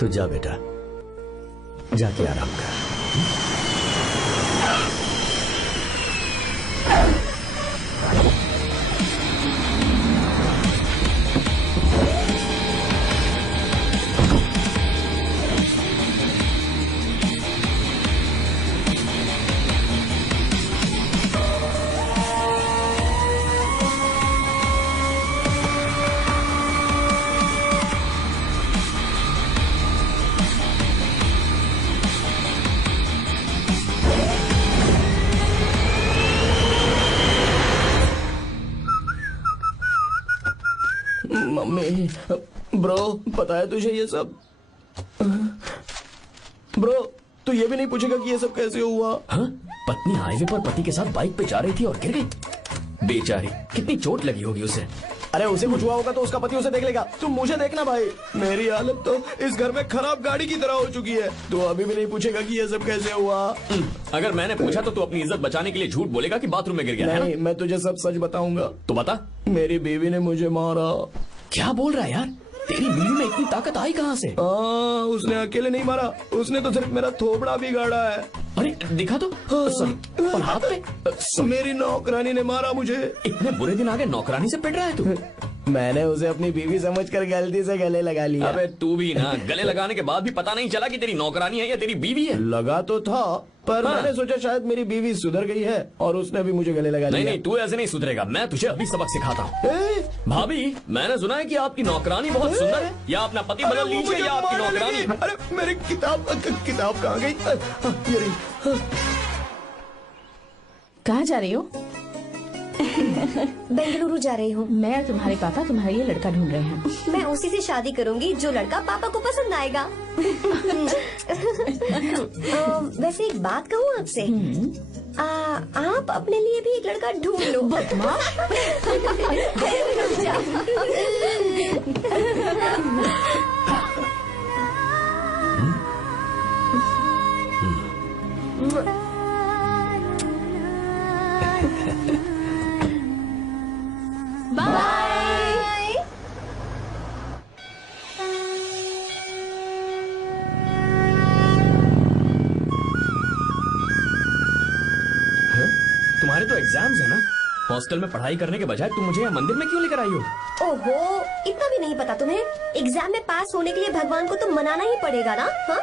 तो जा बेटा, जाके आराम कर। मम्मी, ब्रो, पता है तुझे ये सब? ब्रो, तू ये भी नहीं पूछेगा कि ये सब कैसे हुआ? हाँ? पत्नी हाईवे पर पति के साथ बाइक पे जा रही थी और गिर गई। बेचारी, कितनी चोट लगी होगी उसे। अरे उसे कुछ हुआ होगा तो उसका पति उसे देख लेगा, तुम मुझे देखना भाई। मेरी हालत तो इस घर में खराब गाड़ी की तरह हो चुकी है। तू अभी भी नहीं पूछेगा कि ये सब कैसे हुआ? अगर मैंने पूछा तो तू अपनी इज्जत बचाने के लिए झूठ बोलेगा कि बाथरूम में गिर गया है नहीं, ना? मैं तुझे सब सच बताऊंगा। तो बता। मेरी बीवी ने मुझे मारा। क्या बोल रहा है यार? तेरी बीवी में इतनी ताकत आई कहाँ से? उसने अकेले नहीं मारा, उसने तो सिर्फ मेरा थोबड़ा बिगाड़ा है। अरे दिखा तो। और हाथ पे? मेरी नौकरानी ने मारा मुझे। इतने बुरे दिन आ गए, नौकरानी से पिट रहा है तू? मैंने उसे अपनी बीवी समझकर गलती से गले लगा लिया। अबे तू भी ना, गले लगाने के बाद भी पता नहीं चला कि तेरी नौकरानी है या तेरी बीवी है? लगा तो था, पर मैंने सोचा शायद मेरी बीवी सुधर गई है और उसने भी मुझे गले लगा लिया। नहीं, तू ऐसे नहीं सुधरेगा, मैं तुझे अभी सबक सिखाता हूँ। भाभी, मैंने सुना है कि आपकी नौकरानी बहुत सुंदर है, या अपना पति बदल लीजिए या आपकी नौकरानी। अरे मेरी किताब कहाँ गई? ये रही। कहाँ जा रही हो? बेंगलुरु जा रही हूँ। मैं और तुम्हारे पापा तुम्हारे लिए लड़का ढूंढ रहे हैं। मैं उसी से शादी करूंगी जो लड़का पापा को पसंद आएगा। वैसे एक बात कहूँ आपसे, आप अपने लिए भी एक लड़का ढूंढ लो। बाय। तुम्हारे तो एग्जाम्स है ना? हॉस्टल में पढ़ाई करने के बजाय तुम मुझे यहाँ मंदिर में क्यों लेकर आई हो? ओहो, इतना भी नहीं पता तुम्हें? एग्जाम में पास होने के लिए भगवान को तो मनाना ही पड़ेगा ना? हाँ?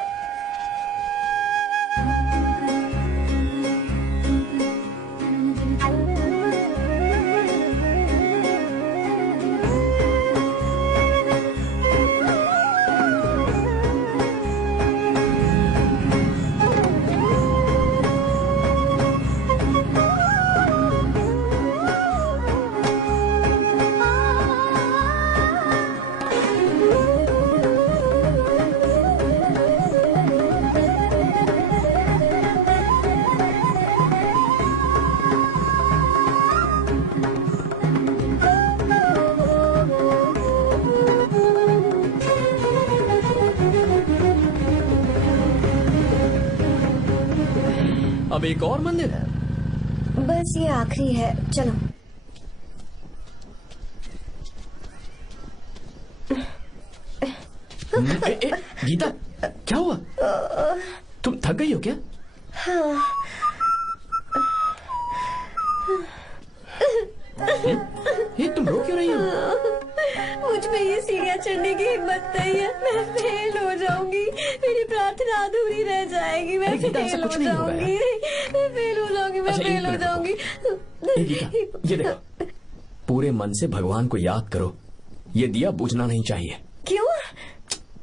अब एक और मंदिर है? बस ये आखिरी है, चलो। गीता, क्या हुआ? तुम थक गई हो क्या? हाँ। ये तुम रो क्यों रही हो? मुझ में ये सीढ़ियाँ चढ़ने की हिम्मत नहीं है। मैं फेल हो जाऊंगी, मेरी प्रार्थना अधूरी रह जाएगी। मैं फेल हो जाऊंगी, मैं फेल हो जाऊंगी, मैं फेल हो जाऊंगी। ये देखो, पूरे मन से भगवान को याद करो। ये दिया बुझना नहीं चाहिए। क्यों?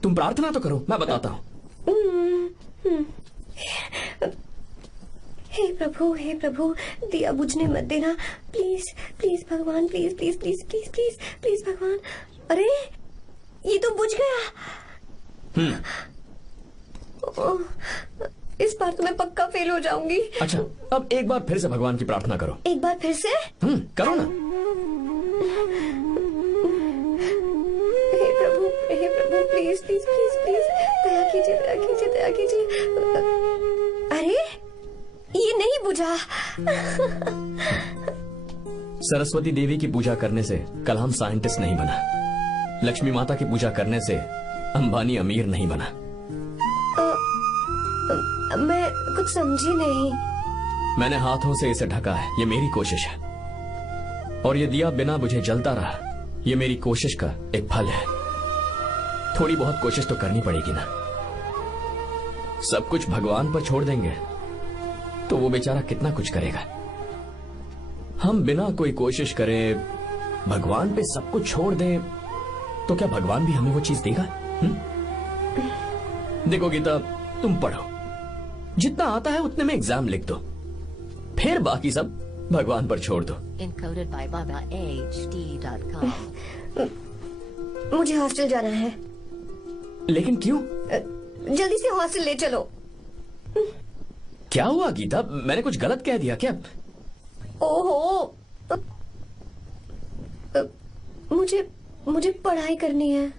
तुम प्रार्थना तो करो, मैं बताता हूँ। हे प्रभु, दिया बुझने मत देना, प्लीज प्लीज भगवान, please please please please please please भगवान। अरे ये तो बुझ गया। इस बार तो मैं पक्का फेल हो जाऊंगी। अच्छा, अब एक बार फिर से भगवान की प्रार्थना करो। एक बार फिर से? करो ना। हे प्रभु प्लीज प्लीज प्लीज प्लीज, दया कीजिए, दया कीजिए, दया कीजिए। अरे ये नहीं बुझा। सरस्वती देवी की पूजा करने से कलाम साइंटिस्ट नहीं बना। लक्ष्मी माता की पूजा करने से अंबानी अमीर नहीं बना। मैं कुछ समझी नहीं। मैंने हाथों से इसे ढका है, ये मेरी कोशिश है। और ये दिया बिना बुझे जलता रहा, ये मेरी कोशिश का एक फल है। थोड़ी बहुत कोशिश तो करनी पड़ेगी ना। सब कुछ भगवान पर छोड़ देंगे तो वो बेचारा कितना कुछ करेगा। हम बिना कोई कोशिश करे भगवान पे सब कुछ छोड़ दें तो क्या भगवान भी हमें वो चीज देगा? देखो गीता, तुम पढ़ो, जितना आता है उतने में एग्जाम लिख दो, फिर बाकी सब भगवान पर छोड़ दो। Encoded by BabaHD.com. मुझे हॉस्टल जाना है। लेकिन क्यों? जल्दी से हॉस्टल ले चलो। क्या हुआ गीता, मैंने कुछ गलत कह दिया क्या? ओहो, मुझे पढ़ाई करनी है।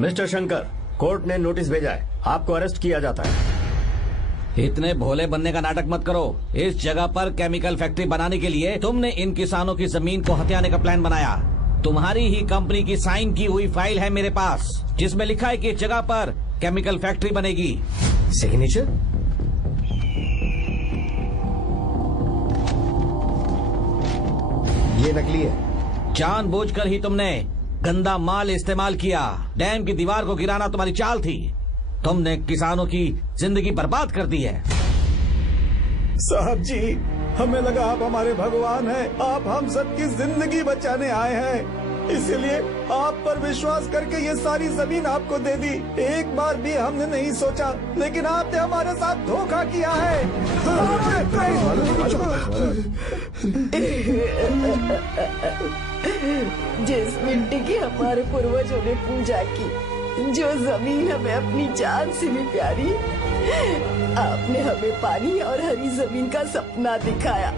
मिस्टर शंकर, कोर्ट ने नोटिस भेजा है, आपको अरेस्ट किया जाता है। इतने भोले बनने का नाटक मत करो। इस जगह पर केमिकल फैक्ट्री बनाने के लिए तुमने इन किसानों की जमीन को हथियाने का प्लान बनाया। तुम्हारी ही कंपनी की साइन की हुई फाइल है मेरे पास, जिसमें लिखा है कि इस जगह पर केमिकल फैक्ट्री बनेगी। सिग्नेचर? ये नकली है। जानबूझकर ही तुमने गंदा माल इस्तेमाल किया। डैम की दीवार को गिराना तुम्हारी चाल थी। तुमने किसानों की जिंदगी बर्बाद कर दी है। साहब जी, हमें लगा आप हमारे भगवान हैं, आप हम सबकी जिंदगी बचाने आए हैं, इसीलिए आप पर विश्वास करके ये सारी जमीन आपको दे दी। एक बार भी हमने नहीं सोचा, लेकिन आपने हमारे साथ धोखा किया है। जिस मिट्टी की हमारे पूर्वजों ने पूजा की, जो जमीन हमें अपनी जान से भी प्यारी, आपने हमें पानी और हरी जमीन का सपना दिखाया।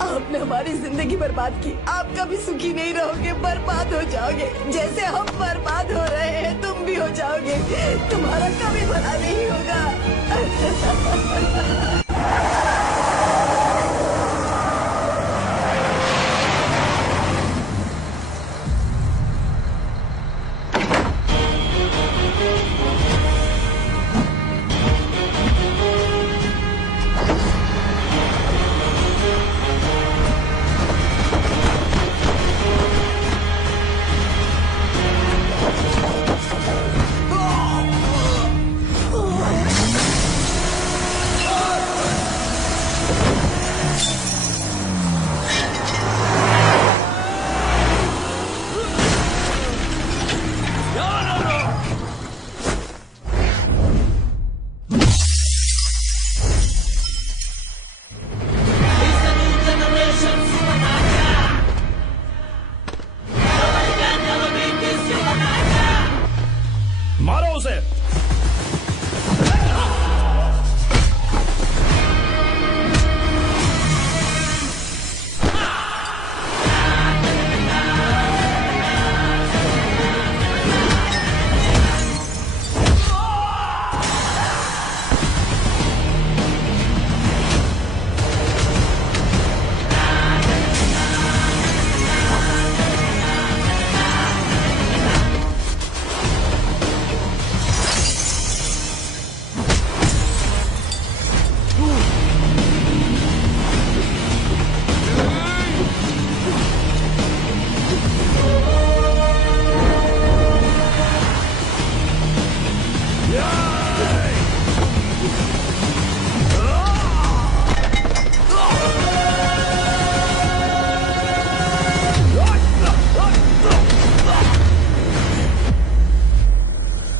आपने हमारी जिंदगी बर्बाद की। आप कभी सुखी नहीं रहोगे, बर्बाद हो जाओगे। जैसे हम बर्बाद हो रहे हैं तुम भी हो जाओगे। तुम्हारा कभी भला नहीं होगा।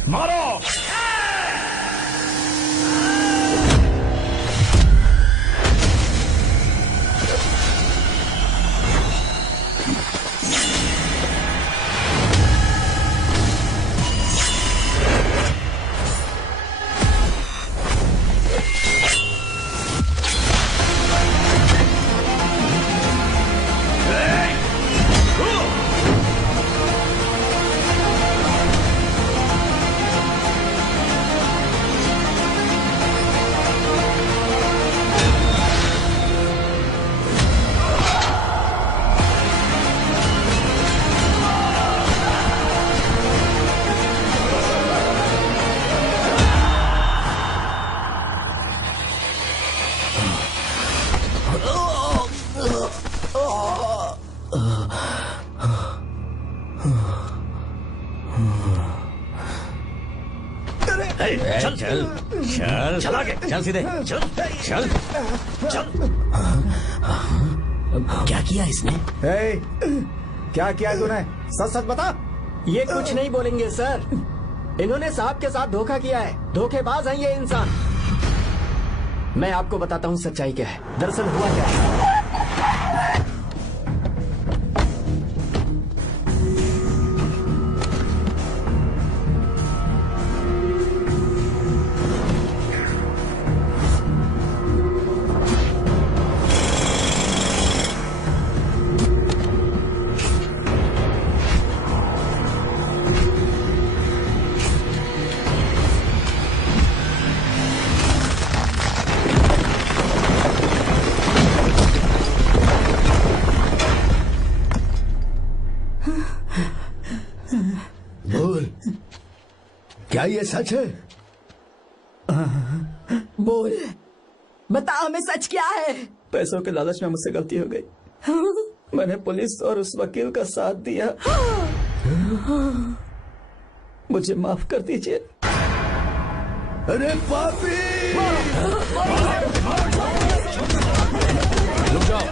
मारो। चल चल चल चल आगे चल सीधे चल चल चल। क्या किया इसने? क्या किया तूने? सच सच बता। ये कुछ नहीं बोलेंगे सर। इन्होंने साहब के साथ धोखा किया है। धोखेबाज हैं ये इंसान। मैं आपको बताता हूँ सच्चाई क्या है। दरअसल हुआ क्या है। क्या ये सच है? बोल, बता हमें सच क्या है? पैसों के लालच में मुझसे गलती हो गई। मैंने पुलिस और उस वकील का साथ दिया। मुझे माफ कर दीजिए। अरे पापी! रुक जाओ,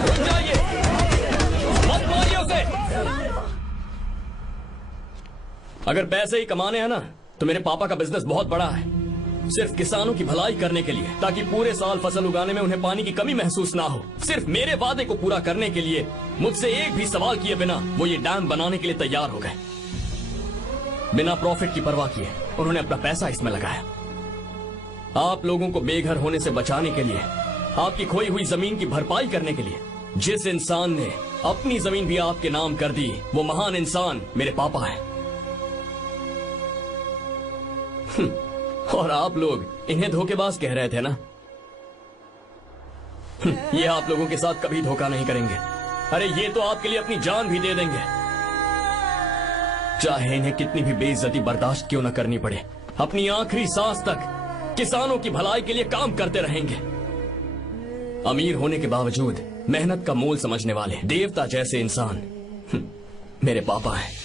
रुक जाइए, मत मारिए उसे। अगर पैसे ही कमाने हैं ना तो मेरे पापा का बिजनेस बहुत बड़ा है, सिर्फ किसानों की भलाई करने के लिए, ताकि पूरे साल फसल उगाने में उन्हें पानी की कमी महसूस ना हो। सिर्फ मेरे वादे को पूरा करने के लिए मुझसे एक भी सवाल किए बिना वो ये डैम बनाने के लिए तैयार हो गए। बिना प्रॉफिट की परवाह किए उन्होंने अपना पैसा इसमें लगाया। आप लोगों को बेघर होने से बचाने के लिए, आपकी खोई हुई जमीन की भरपाई करने के लिए जिस इंसान ने अपनी जमीन भी आपके नाम कर दी, वो महान इंसान मेरे पापा है। और आप लोग इन्हें धोखेबाज कह रहे थे ना? ये आप लोगों के साथ कभी धोखा नहीं करेंगे। अरे ये तो आपके लिए अपनी जान भी दे देंगे, चाहे इन्हें कितनी भी बेइज्जती बर्दाश्त क्यों न करनी पड़े। अपनी आखिरी सांस तक किसानों की भलाई के लिए काम करते रहेंगे। अमीर होने के बावजूद मेहनत का मोल समझने वाले देवता जैसे इंसान मेरे पापा हैं।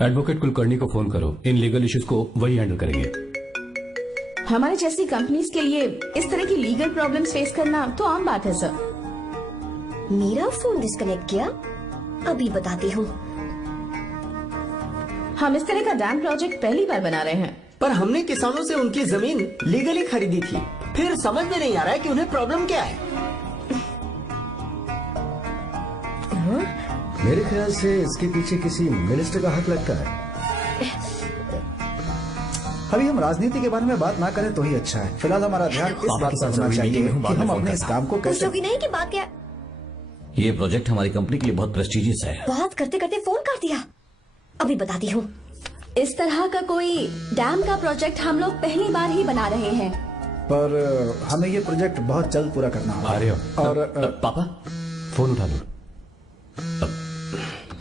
एडवोकेट कुलकर्णी को फोन करो। इन लीगल इश्यूज को वही हैंडल करेंगे। हमारे जैसी कंपनीज के लिए इस तरह की लीगल प्रॉब्लम्स फेस करना तो आम बात है सर। मेरा फोन डिस्कनेक्ट किया? अभी बताती हूँ। हम इस तरह का डैम प्रोजेक्ट पहली बार बना रहे हैं। पर हमने किसानों से उनकी जमीन लीगली खरीदी थी। फिर समझ में नहीं आ रहा है कि उन्हें प्रॉब्लम क्या है। मेरे ख्याल से इसके पीछे किसी मिनिस्टर का हाथ लगता है। अभी हम राजनीति के बारे में बात ना करें तो ही अच्छा है। फिलहाल हमारा ध्यान इस बात पर होना चाहिए कि हम अपने इस काम को कैसे। नहीं की बात क्या? ये प्रोजेक्ट हमारी कंपनी के लिए बहुत प्रेस्टिजियस है। बात करते करते फोन कर दिया। अभी बताती हूँ। इस तरह का कोई डैम का प्रोजेक्ट हम लोग पहली बार ही बना रहे हैं, पर हमें ये प्रोजेक्ट बहुत जल्द पूरा करना होगा। और पापा फोन उठा लो।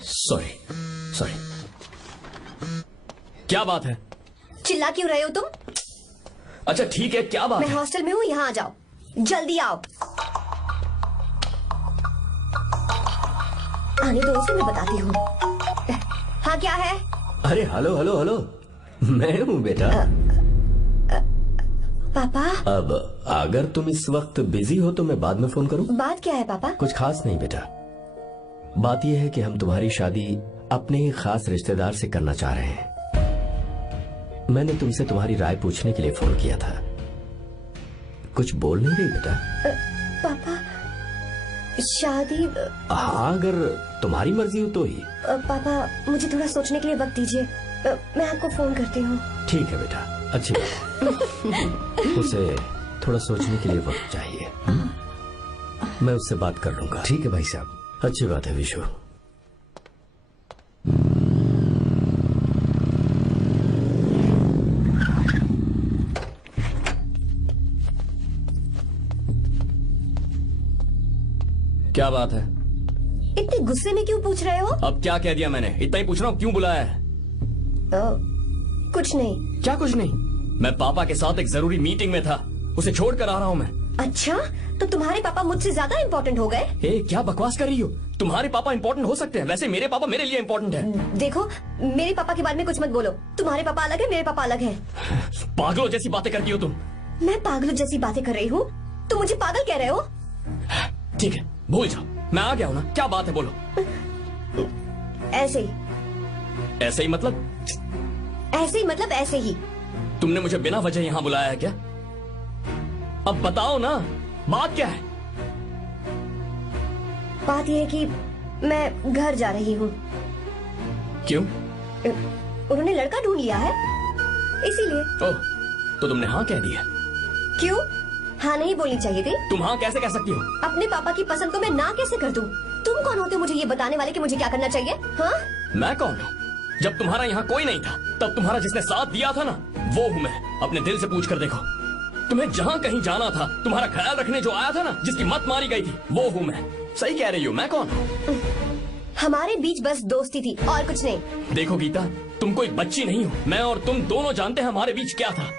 Sorry sorry. क्या बात है? चिल्ला क्यों रहे हो तुम? अच्छा ठीक है, क्या बात मैं है? हॉस्टल में हूँ, यहाँ आ जाओ, जल्दी आओ। आने दो उसे, मैं बताती हूँ। हाँ क्या है? अरे हेलो हेलो हेलो, मैं हूँ बेटा। पापा। अब अगर तुम इस वक्त बिजी हो तो मैं बाद में फोन करूँ? बात क्या है पापा? कुछ खास नहीं बेटा, बात यह है कि हम तुम्हारी शादी अपने ही खास रिश्तेदार से करना चाह रहे हैं। मैंने तुमसे तुम्हारी राय पूछने के लिए फोन किया था। कुछ बोल नहीं रही बेटा? पापा शादी। हाँ अगर तुम्हारी मर्जी हो तो ही। पापा मुझे थोड़ा सोचने के लिए वक्त दीजिए, मैं आपको फोन करती हूँ। ठीक है बेटा, अच्छी बात। उसे थोड़ा सोचने के लिए वक्त चाहिए। मैं उससे बात कर लूंगा। ठीक है भाई साहब। अच्छी बात है विशु। क्या बात है? इतने गुस्से में क्यों पूछ रहे हो? अब क्या कह दिया मैंने? इतना ही पूछ रहा हूँ, क्यों बुलाया है? कुछ नहीं। क्या कुछ नहीं? मैं पापा के साथ एक जरूरी मीटिंग में था, उसे छोड़कर आ रहा हूँ मैं। अच्छा, तो तुम्हारे पापा मुझसे ज्यादा इम्पोर्टेंट हो गए? क्या बकवास कर रही हो? तुम्हारे पापा इम्पोर्टेंट हो सकते हैं, वैसे मेरे पापा मेरे लिए इम्पोर्टेंट है। देखो, मेरे पापा के बारे में कुछ मत बोलो। तुम्हारे पापा अलग है, मेरे पापा अलग है। पागलों जैसी बातें करती हो तुम। मैं पागलों जैसी बातें कर रही हूँ? तुम मुझे पागल कह रहे हो? ठीक है, भूल जाओ, मैं आ गया हूँ ना। क्या बात है, बोलो। ऐसे ही। ऐसे ही मतलब? ऐसे ही मतलब ऐसे ही। तुमने मुझे बिना वजह यहाँ बुलाया है क्या? अब बताओ ना, बात क्या है? बात यह है कि मैं घर जा रही हूँ। क्यों? उन्होंने लड़का ढूंढ लिया है, इसीलिए। ओह, तो तुमने हाँ कह दिया? क्यों? हाँ नहीं बोलनी चाहिए थी? तुम हाँ कैसे कह सकती हो? अपने पापा की पसंद को मैं ना कैसे कर दूं? तुम कौन होते हो मुझे ये बताने वाले कि मुझे क्या करना चाहिए? हाँ? मैं कौन हूँ? जब तुम्हारा यहाँ कोई नहीं था, तब तुम्हारा जिसने साथ दिया था ना, वो हूँ मैं। अपने दिल से पूछ कर देखो। तुम्हें जहाँ कहीं जाना था, तुम्हारा ख्याल रखने जो आया था ना, जिसकी मत मारी गई थी, वो हूँ मैं। सही कह रही हो, मैं कौन हूँ? हमारे बीच बस दोस्ती थी और कुछ नहीं। देखो गीता, तुम कोई बच्ची नहीं हो। मैं और तुम दोनों जानते हैं हमारे बीच क्या था।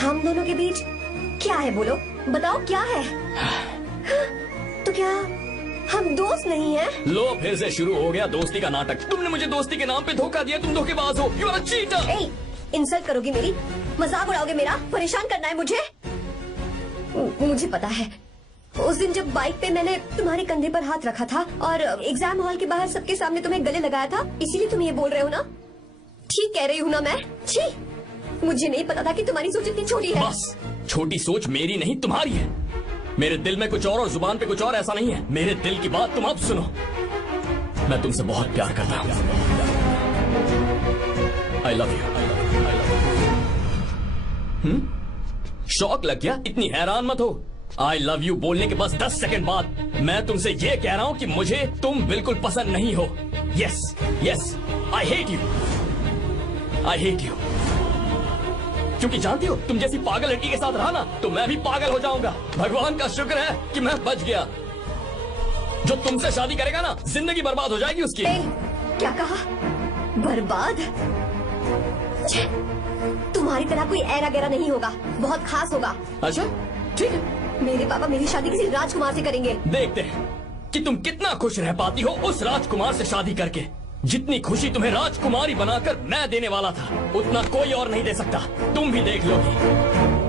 हम दोनों के बीच क्या है? बोलो, बताओ क्या है? तो क्या हम दोस्त नहीं हैं? लो, फिर से शुरू हो गया दोस्ती का नाटक। तुमने मुझे दोस्ती के नाम पे धोखा दिया। तुम धोखेबाज हो। You are a cheater. Insult करोगी मेरी? मजाक उड़ाओगे मेरा? परेशान करना है मुझे? मुझे पता है, उस दिन जब बाइक पे मैंने तुम्हारे कंधे पर हाथ रखा था और एग्जाम हॉल के बाहर सबके सामने तुम्हें गले लगाया था, इसीलिए तुम ये बोल रहे हो ना? ठीक कह रही हूँ ना मैं? छी, मुझे नहीं पता था कि तुम्हारी सोच इतनी छोटी है। बस, छोटी सोच मेरी नहीं तुम्हारी है। मेरे दिल में कुछ और जुबान पे कुछ और, ऐसा नहीं है। मेरे दिल की बात तुम अब सुनो। मैं तुमसे बहुत प्यार करता हूँ। I love you. शौक लग गया? इतनी हैरान मत हो। आई लव यू बोलने के बस 10 सेकंड बाद मैं तुमसे ये कह रहा हूँ कि मुझे तुम बिल्कुल पसंद नहीं हो। Yes yes, I hate you. I hate you. क्योंकि जानती हो, तुम जैसी पागल लड़की के साथ रहा ना, तो मैं भी पागल हो जाऊंगा। भगवान का शुक्र है कि मैं बच गया। जो तुमसे शादी करेगा ना, जिंदगी बर्बाद हो जाएगी उसकी। क्या कहा? बर्बाद? तुम्हारी तरह कोई ऐरा गैरा नहीं होगा, बहुत खास होगा। अच्छा ठीक है। मेरे पापा मेरी शादी किसी राजकुमार से करेंगे। देखते हैं कि तुम कितना खुश रह पाती हो उस राजकुमार से शादी करके। जितनी खुशी तुम्हें राजकुमारी बनाकर मैं देने वाला था, उतना कोई और नहीं दे सकता। तुम भी देख लोगी।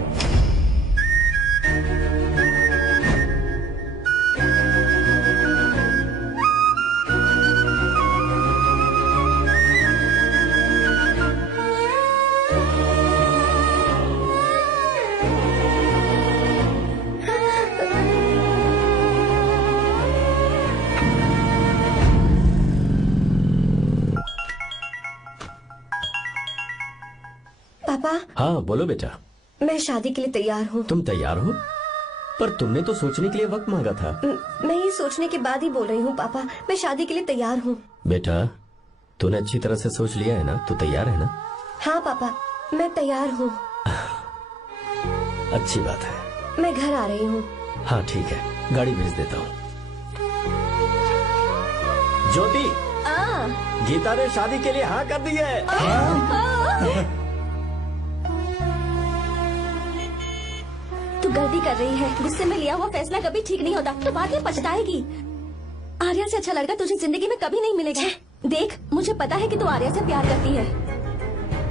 पापा। हाँ बोलो बेटा। मैं शादी के लिए तैयार हूँ। तुम तैयार हो? पर तुमने तो सोचने के लिए वक्त मांगा था। मैं ये सोचने के बाद ही बोल रही हूँ पापा, मैं शादी के लिए तैयार हूँ। बेटा, तूने अच्छी तरह से सोच लिया है ना? तू तैयार है ना? हाँ पापा, मैं तैयार हूँ। अच्छी बात है। मैं घर आ रही हूँ। हाँ ठीक है, गाड़ी भेज देता हूँ। ज्योति, गीता ने शादी के लिए हाँ कर दी है। तू गलती कर रही है। गुस्से में लिया हुआ फैसला कभी ठीक नहीं होता, तो बाद में पछताएगी। आर्या से अच्छा लड़का तुझे जिंदगी में कभी नहीं मिलेगा। देख, मुझे पता है कि तू आर्या से प्यार करती है,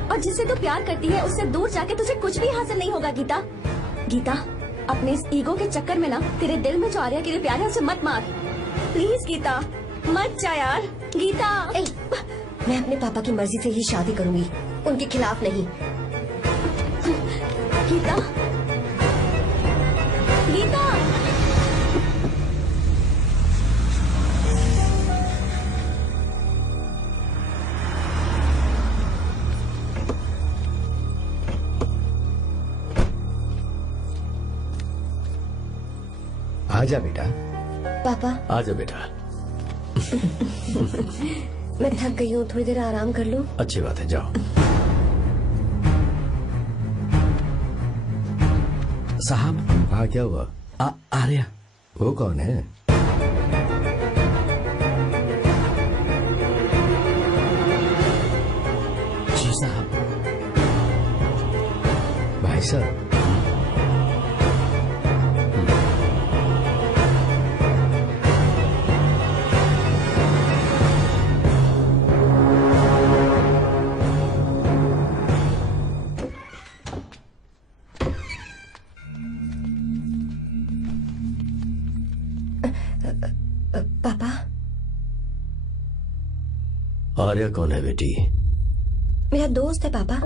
और जिससे तू प्यार करती है उससे दूर जाके तुझे कुछ भी हासिल नहीं होगा। गीता, गीता, अपने इस ईगो के चक्कर में ना तेरे दिल में जो आर्या के लिए प्यार है उसे मत मार। प्लीज गीता, मत जा यार। गीता, मैं अपने पापा की मर्जी से ही शादी करूंगी, उनके खिलाफ नहीं। गीता, गीता, आजा बेटा। पापा, आजा बेटा। मैं थक गई हूँ, थोड़ी देर आराम कर लूँ। अच्छी बात है, जाओ। साहब। हाँ, क्या हुआ? आर्या। वो कौन है? जी साहब। भाई साहब, पापा। आर्या कौन है बेटी? मेरा दोस्त है पापा।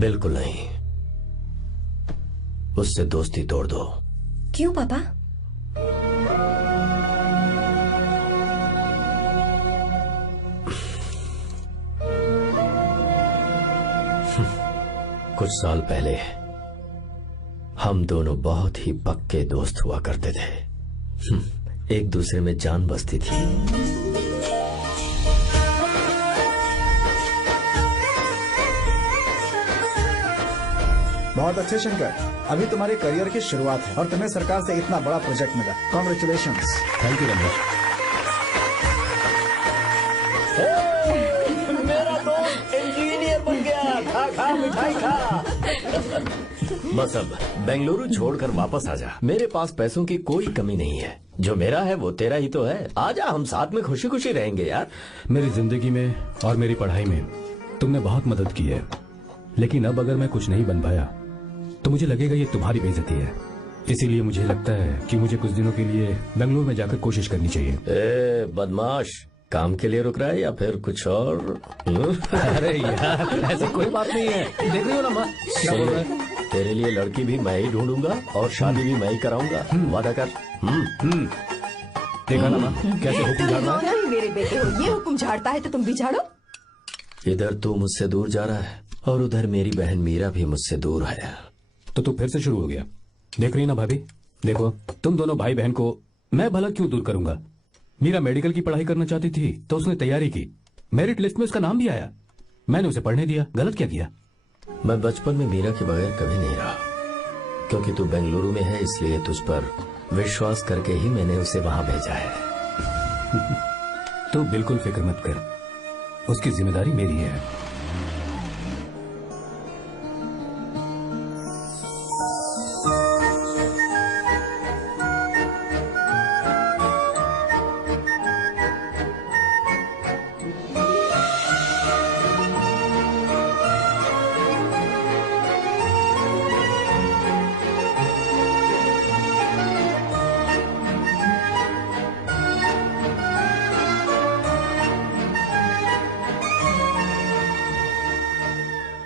बिल्कुल नहीं, उससे दोस्ती तोड़ दो। क्यों पापा? कुछ साल पहले हम दोनों बहुत ही पक्के दोस्त हुआ करते थे। एक दूसरे में जान बसती थी। बहुत अच्छे शंकर, अभी तुम्हारे करियर की शुरुआत है और तुम्हें सरकार से इतना बड़ा प्रोजेक्ट मिला। कॉन्ग्रेचुलेशंस। Thank you Ramesh. मेरा दोस्त इंजीनियर बन गया। खा खा मिठाई खा। बस अब बेंगलुरु छोड़कर वापस आ जा। मेरे पास पैसों की कोई कमी नहीं है। जो मेरा है वो तेरा ही तो है। आजा, हम साथ में खुशी खुशी रहेंगे यार। मेरी जिंदगी में और मेरी पढ़ाई में तुमने बहुत मदद की है, लेकिन अब अगर मैं कुछ नहीं बन पाया तो मुझे लगेगा ये तुम्हारी बेइज्जती है। इसीलिए मुझे लगता है कि मुझे कुछ दिनों के लिए बेंगलुरु में जाकर कोशिश करनी चाहिए। ए बदमाश, काम के लिए रुक रहा है या फिर कुछ और? अरे यार, ऐसी कोई बात नहीं है। देख रही हो ना माँ, क्या बोल रहा है? तेरे लिए लड़की भी मैं ही ढूंढूंगा और शादी भी मैं ही कराऊंगा। वादा कर। देखा ना माँ, कैसे हुक्म झाड़ रहा है? नहीं मेरे बेटे हो, ये हुक्म झाड़ता है तो तुम भी झाड़ो। इधर तू मुझसे दूर जा रहा है और उधर मेरी बहन मीरा भी मुझसे दूर है। तो तू फिर से शुरू हो गया। देख रही ना भाभी, देखो तुम दोनों भाई बहन को मैं भला क्यों दूर करूंगा। मीरा मेडिकल की पढ़ाई करना चाहती थी तो उसने तैयारी की, मेरिट लिस्ट में उसका नाम भी आया, मैंने उसे पढ़ने दिया। गलत क्या किया? मैं बचपन में मीरा के बगैर कभी नहीं रहा, क्योंकि तू बेंगलुरु में है इसलिए तुझ पर विश्वास करके ही मैंने उसे वहां भेजा है। तू बिल्कुल फिक्र मत कर, उसकी जिम्मेदारी मेरी है।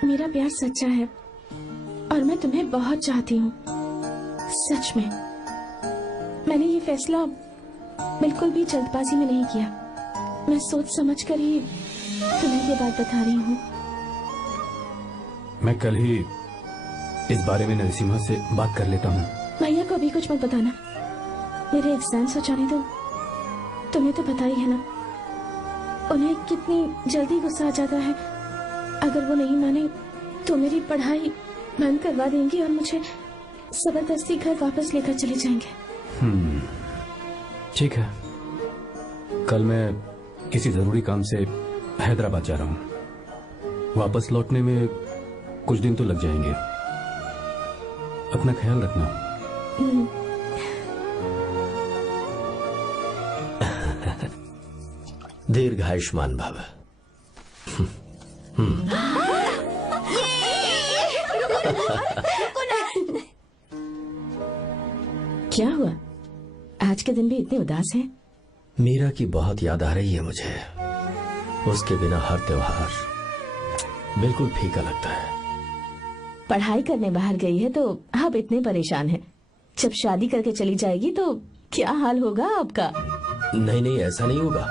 मेरा प्यार सच्चा है और मैं तुम्हें बहुत चाहती हूँ, सच में। मैंने ये फैसला बिल्कुल भी जल्दबाजी में नहीं किया। मैं सोच समझ कर ही तुम्हें ये बात बता रही हूँ। मैं कल ही इस बारे में नरसिम्हा से बात कर लेता हूँ। भैया को अभी कुछ मत बताना, मेरे एग्जाम्स हो जाने दो। तुम्हें तो पता ही है ना उन्हें कितनी जल्दी गुस्सा आ जाता है। अगर वो नहीं माने तो मेरी पढ़ाई बंद करवा देंगे और मुझे जबरदस्ती घर वापस लेकर चले जाएंगे। ठीक है, कल मैं किसी जरूरी काम से हैदराबाद जा रहा हूँ। वापस लौटने में कुछ दिन तो लग जाएंगे। अपना ख्याल रखना। दीर्घायुष्मान भव। क्या हुआ? आज के दिन भी इतने उदास हैं? मीरा की बहुत याद आ रही है मुझे। उसके बिना हर त्योहार बिल्कुल फीका लगता है। पढ़ाई करने बाहर गई है तो अब इतने परेशान है। जब शादी करके चली जाएगी तो क्या हाल होगा आपका? नहीं नहीं, ऐसा नहीं होगा।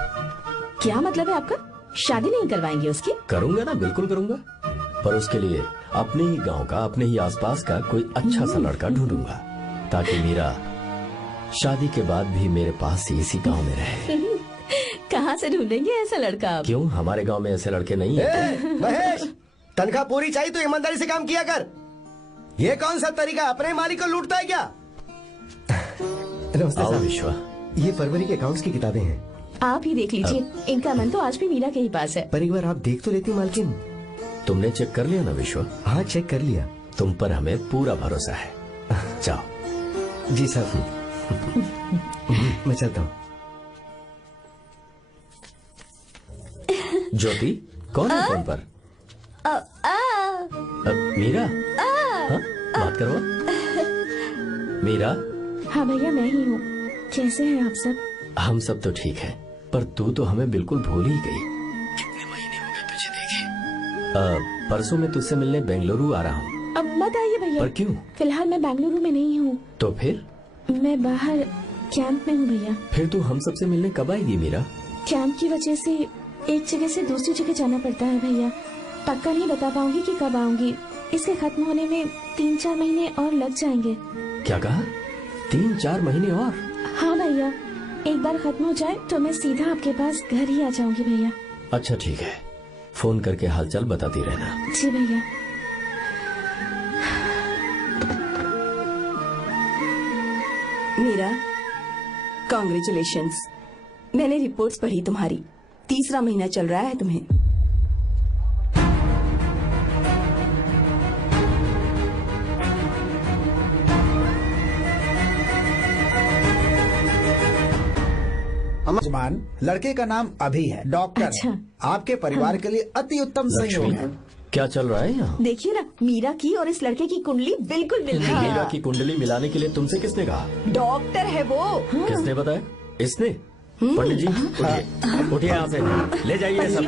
क्या मतलब है आपका? शादी नहीं करवाएंगे उसकी? करूंगा ना, बिल्कुल करूंगा, पर उसके लिए अपने ही गांव का, अपने ही आसपास का कोई अच्छा सा लड़का ढूंढूंगा ताकि मीरा शादी के बाद भी मेरे पास ही इसी गांव में रहे। कहाँ से ढूंढेंगे ऐसा लड़का आप? क्यों, हमारे गांव में ऐसे लड़के नहीं हैं? महेश, तनख्वाह पूरी चाहिए तो ईमानदारी से काम किया कर। ये कौन सा तरीका, अपने मालिक को लूटता है क्या? आओ विश्वा, ये फरवरी के अकाउंट्स की किताबें हैं। आप ही देख लीजिए, इनका मन तो आज भी मीरा के ही पास है। पर एक बार आप देख तो लेती मालकिन। तुमने चेक कर लिया ना विश्वा? हाँ, चेक कर लिया। तुम पर हमें पूरा भरोसा है। जाओ। जी साहब। मैं चलता हूँ। ज्योति, कौन है फोन पर? मीरा? हाँ? बात करो। मीरा? हाँ भैया, मैं ही हूँ। कैसे हैं आप सब? हम सब तो ठीक है, पर तू तो हमें बिल्कुल भूल ही गई। कितने महीने हो गए तुझे देखे। परसों मैं तुझसे मिलने बेंगलुरु आ रहा हूँ। अब मत आइए भैया। पर क्यों? फिलहाल मैं बेंगलुरु में नहीं हूँ। तो फिर? मैं बाहर कैंप में हूँ भैया। फिर तू हम सबसे मिलने कब आएगी मीरा? कैंप की वजह से एक जगह से दूसरी जगह जाना पड़ता है भैया। पक्का नहीं बता पाऊंगी कि कब आऊंगी। इसके खत्म होने में 3-4 महीने और लग जाएंगे। क्या कहा? 3-4 महीने और? हाँ भैया, एक बार खत्म हो जाए तो मैं सीधा आपके पास घर ही आ जाऊंगी भैया। अच्छा ठीक है, फोन करके हालचाल बताती रहना। जी भैया। मीरा, कॉन्ग्रेचुलेशंस। मैंने रिपोर्ट्स पढ़ी तुम्हारी। 3रा महीना चल रहा है तुम्हें। जमान, लड़के का नाम अभी है, डॉक्टर। अच्छा। आपके परिवार के लिए अति उत्तम संयोग है। क्या चल रहा है यहाँ? देखिए ना, मीरा की और इस लड़के की कुंडली बिल्कुल मिल रही है। मीरा की कुंडली मिलाने के लिए तुमसे किसने कहा? डॉक्टर है वो। किसने बताया? इसने? पंडित जी, उठिए, उठिए यहाँ से, ले जाइए सब,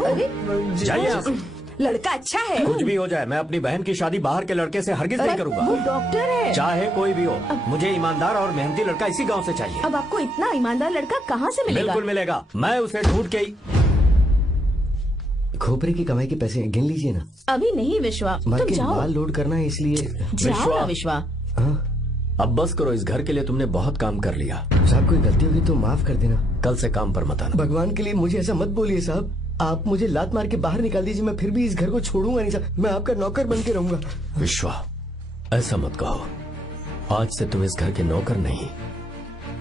जाइए यहाँ से। लड़का अच्छा है। कुछ भी हो जाए, मैं अपनी बहन की शादी बाहर के लड़के से हरगिज नहीं करूंगा। वो डॉक्टर है। चाहे कोई भी हो, मुझे ईमानदार और मेहनती लड़का इसी गांव से चाहिए। अब आपको इतना ईमानदार लड़का कहाँ से मिलेगा? बिल्कुल मिलेगा, मैं उसे ढूंढ के ही। खोपरे की कमाई के पैसे गिन लीजिए ना। अभी नहीं विश्वा, तुम जाओ। माल लोड करना है इसलिए। जाओ ना विश्वा। अब बस करो, इस घर के लिए तुमने बहुत काम कर लिया। साहब, कोई गलती होगी तो माफ कर देना। कल से काम पर मत आना। भगवान के लिए मुझे ऐसा मत बोलिए साहब। आप मुझे लात मार के बाहर निकाल दीजिए, मैं फिर भी इस घर को छोड़ूंगा नहीं साहब। मैं आपका नौकर बन के रहूंगा। विश्वा, ऐसा मत कहो। आज से तुम इस घर के नौकर नहीं,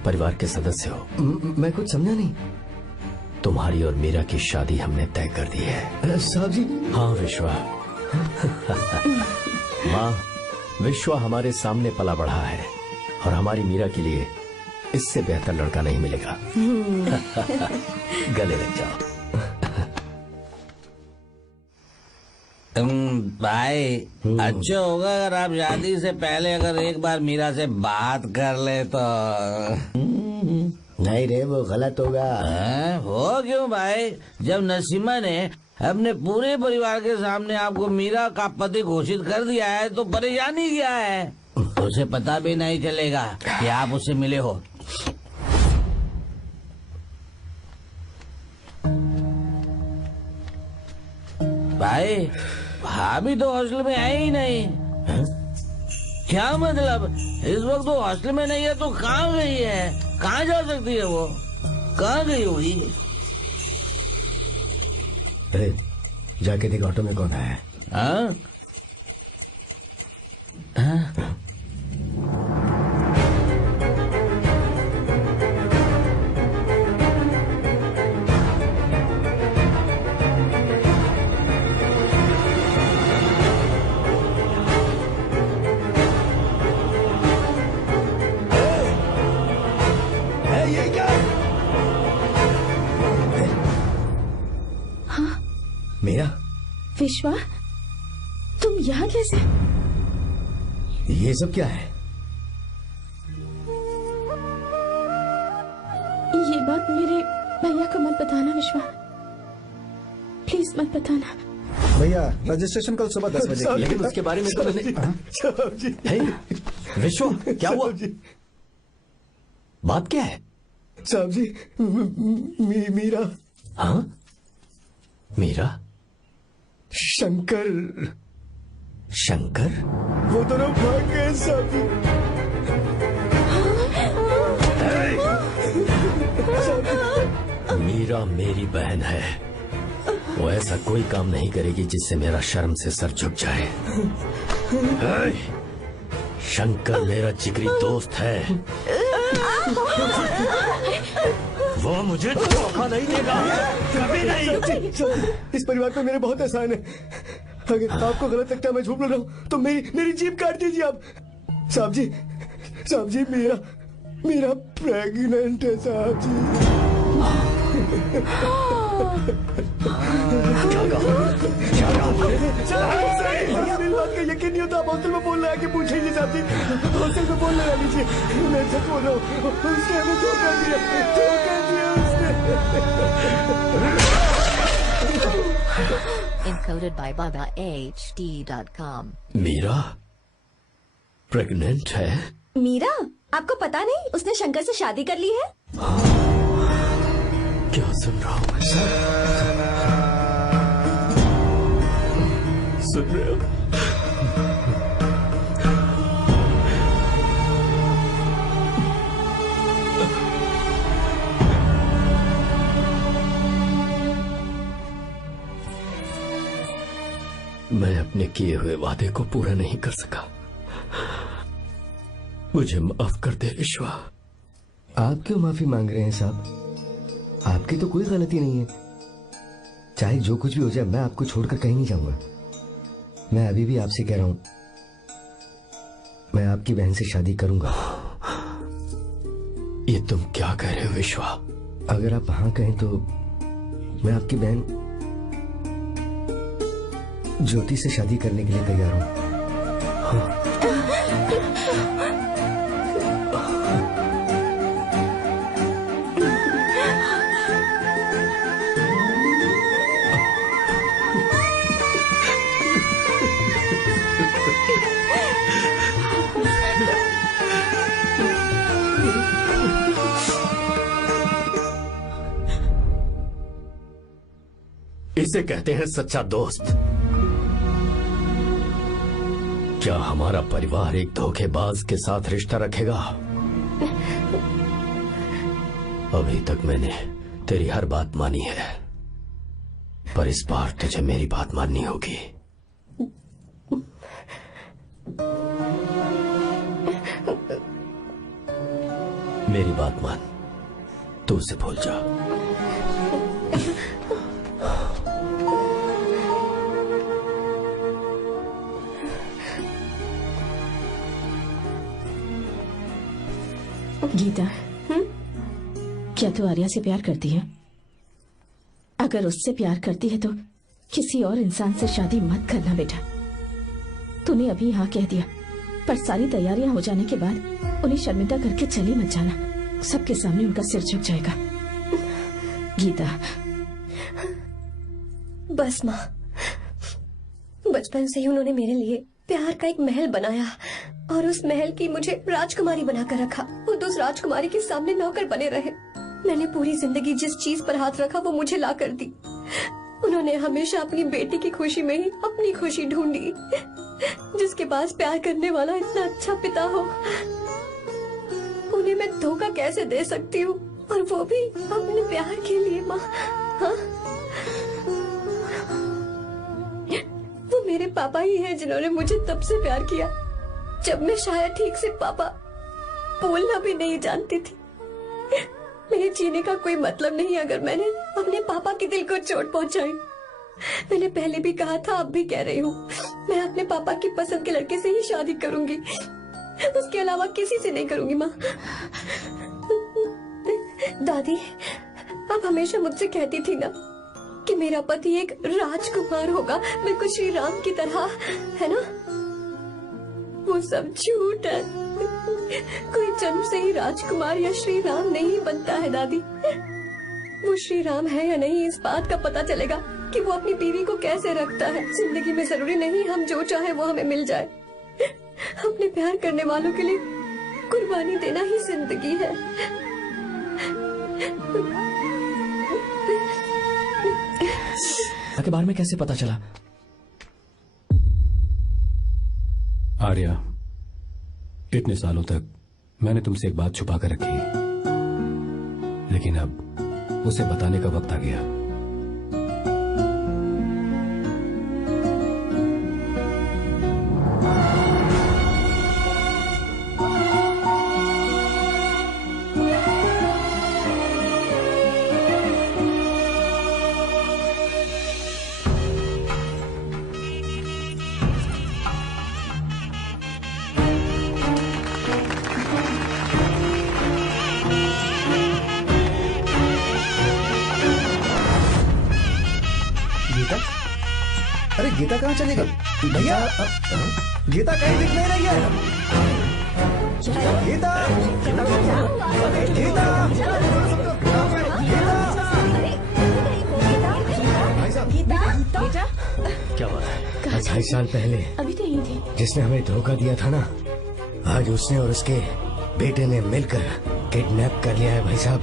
परिवार के सदस्य हो। मैं कुछ समझा नहीं। तुम्हारी और मीरा की शादी हमने तय कर दी है। साहब जी। हाँ विश्वा। माँ, विश्वा हमारे सामने पला बढ़ा है और हमारी मीरा के लिए इससे बेहतर लड़का नहीं मिलेगा। गले लग जाओ। भाई, अच्छा होगा अगर आप शादी से पहले अगर एक बार मीरा से बात कर ले तो। नहीं रे, वो गलत होगा। हो क्यों भाई? जब नसीमा ने अपने पूरे परिवार के सामने आपको मीरा का पति घोषित कर दिया है तो परेशानी क्या है? उसे पता भी नहीं चलेगा कि आप उससे मिले हो। भाई, भाभी तो हॉस्टल में है ही नहीं। क्या मतलब? इस वक्त वो हॉस्टल में नहीं है तो कहाँ गई है? कहाँ जा सकती है वो? कहाँ गई होगी? जाके देख ऑटो में कौन आया है। हाँ? मीरा, विश्वा, तुम यहाँ कैसे? ये सब क्या है? ये बात मेरे भैया को मत बताना विश्वा, प्लीज मत बताना। भैया रजिस्ट्रेशन कल सुबह 10 बजे। लेकिन उसके बारे में तो हे, विश्व, क्या हुआ? बात क्या है? साहब जी, मीरा। हाँ, मीरा? शंकर। शंकर? वो दोनों भाग गए साहब जी। मीरा मेरी बहन है, वो ऐसा कोई काम नहीं करेगी जिससे मेरा शर्म से सर झुक जाए। शंकर मेरा जिगरी दोस्त है, वो मुझे धोखा नहीं देगा, कभी नहीं। इस परिवार पे मेरे बहुत एहसान है। अगर आपको गलत लगता है मैं झूठ बोल रहा हूँ तो मेरी जीभ काट दीजिए आप। साहब जी, मेरा प्रेग्नेंट है साहब जी। बात का यकीन नहीं होता, आप हॉस्टल में बोल रहे हैं कि पूछ लीजिए साहब जी, हॉस्टल में बोल लगा लीजिए। मैं सच बोल रहा हूँ, उसने हमें धोखा दिया उसने। Encoded by BabaHD.com. Meera pregnant है? मीरा, आपको पता नहीं उसने शंकर से शादी कर ली है? क्या सुन रहा हूँ मैं? सुन रहे हो? मैं अपने किए हुए वादे को पूरा नहीं कर सका, मुझे माफ कर दे विश्वा। आप क्यों माफी मांग रहे हैं साहब? आपकी तो कोई गलती नहीं है। चाहे जो कुछ भी हो जाए, मैं आपको छोड़कर कहीं नहीं जाऊंगा। मैं अभी भी आपसे कह रहा हूं, मैं आपकी बहन से शादी करूंगा। ये तुम क्या कह रहे हो विश्वा? अगर आप हाँ कहें तो मैं आपकी बहन ज्योति से शादी करने के लिए तैयार हूं। हाँ। इसे कहते हैं सच्चा दोस्त। क्या हमारा परिवार एक धोखेबाज के साथ रिश्ता रखेगा? अभी तक मैंने तेरी हर बात मानी है, पर इस बार तुझे मेरी बात माननी होगी। मेरी बात मान, तू उसे भूल जा। गीता, क्या तू आर्या से प्यार करती है? अगर उससे प्यार करती है तो किसी और इंसान से शादी मत करना बेटा। तूने अभी हाँ कह दिया, पर सारी तैयारियां हो जाने के बाद उन्हें शर्मिंदा करके चली मत जाना। सबके सामने उनका सिर झुक जाएगा। गीता, बस माँ, बचपन से ही उन्होंने मेरे लिए प्यार का एक महल बनाया और उस महल की मुझे राजकुमारी बनाकर रखा। वो उस राजकुमारी के सामने नौकर बने रहे। मैंने पूरी जिंदगी जिस चीज पर हाथ रखा वो मुझे ला कर दी। उन्होंने हमेशा अपनी बेटी की खुशी में ही अपनी खुशी ढूंढी। जिसके पास प्यार करने वाला इतना अच्छा पिता हो, उन्हें मैं धोखा कैसे दे सकती हूँ, और वो भी अपने प्यार के लिए। माँ, हाँ? वो मेरे पापा ही हैं जिन्होंने मुझे तब से प्यार किया जब मैं शायद ठीक से पापा बोलना भी नहीं जानती थी। मेरे जीने का कोई मतलब नहीं अगर मैंने अपने पापा के दिल को चोट पहुंचाई। मैंने पहले भी कहा था, अब भी कह रही हूँ, मैं अपने पापा की पसंद के लड़के से ही शादी करूंगी, उसके अलावा किसी से नहीं करूंगी। माँ, दादी, आप हमेशा मुझसे कहती थी ना कि मेरा पति एक राजकुमार होगा, बिल्कुल श्री राम की तरह, है ना? वो सब झूठ है। कोई जन्म से ही राजकुमार या श्री राम नहीं बनता है दादी। वो श्री राम है या नहीं, इस बात का पता चलेगा कि वो अपनी बीवी को कैसे रखता है। जिंदगी में जरूरी नहीं हम जो चाहे वो हमें मिल जाए। अपने प्यार करने वालों के लिए कुर्बानी देना ही जिंदगी है। के बारे में कैसे पता चला? आर्या, इतने सालों तक मैंने तुमसे एक बात छुपा कर रखी, लेकिन अब उसे बताने का वक्त आ गया। अरे गीता कहाँ चली गई? भैया, गीता कहीं दिख नहीं रही है। गीता, गीता, बेटा क्या बात है? 2.5 साल पहले अभी तो यही थी। जिसने हमें धोखा दिया था ना, आज उसने और उसके बेटे ने मिलकर किडनैप कर लिया है भाई साहब।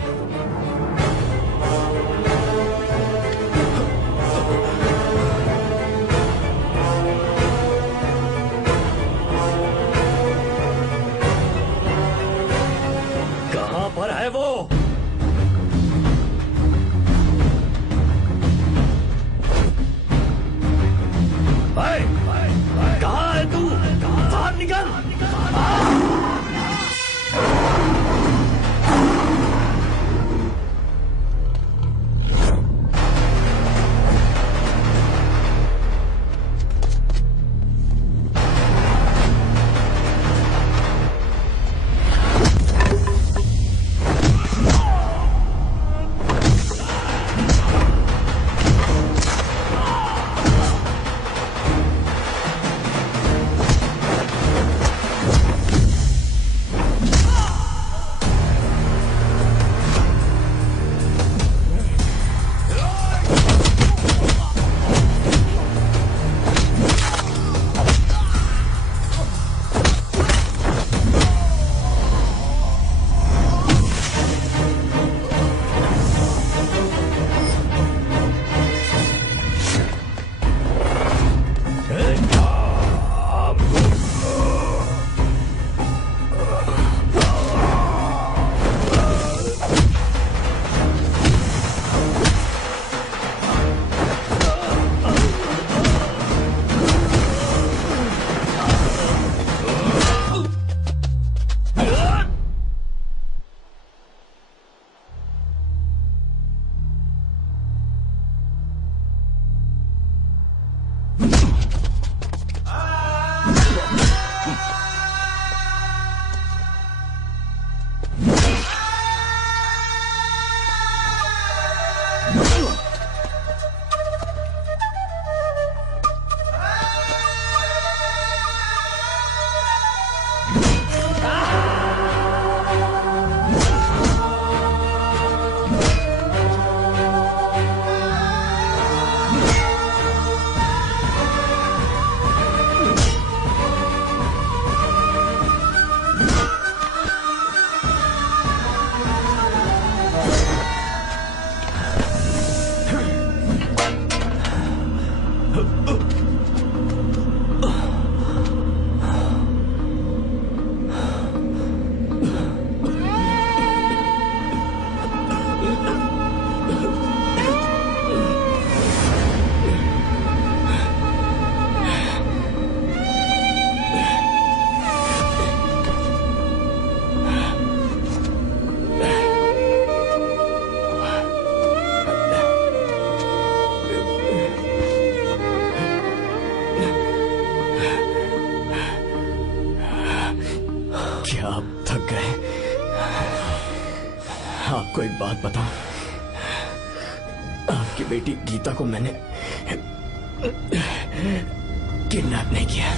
कहां पर है वो? कहाँ है तू? बाहर निकल! क्या आप थक गए? आपको एक बात बताऊं, आपकी बेटी गीता को मैंने किडनैप नहीं किया।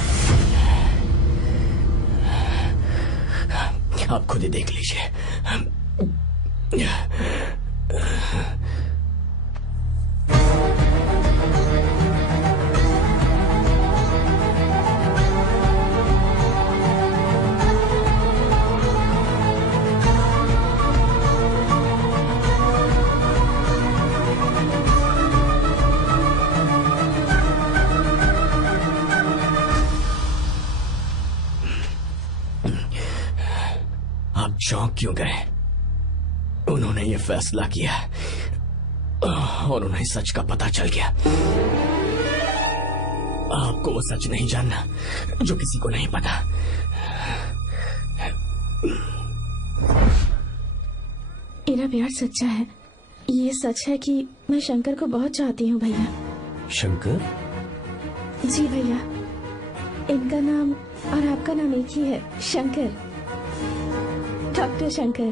आप खुद ही देख लीजिए। चौंक क्यों गए? उन्होंने ये फैसला किया और उन्हें सच का पता चल गया। आपको वो सच नहीं जानना जो किसी को नहीं पता। मेरा प्यार सच्चा है। ये सच है कि मैं शंकर को बहुत चाहती हूँ भैया। शंकर? जी भैया, इनका नाम और आपका नाम एक ही है, शंकर, डॉक्टर शंकर।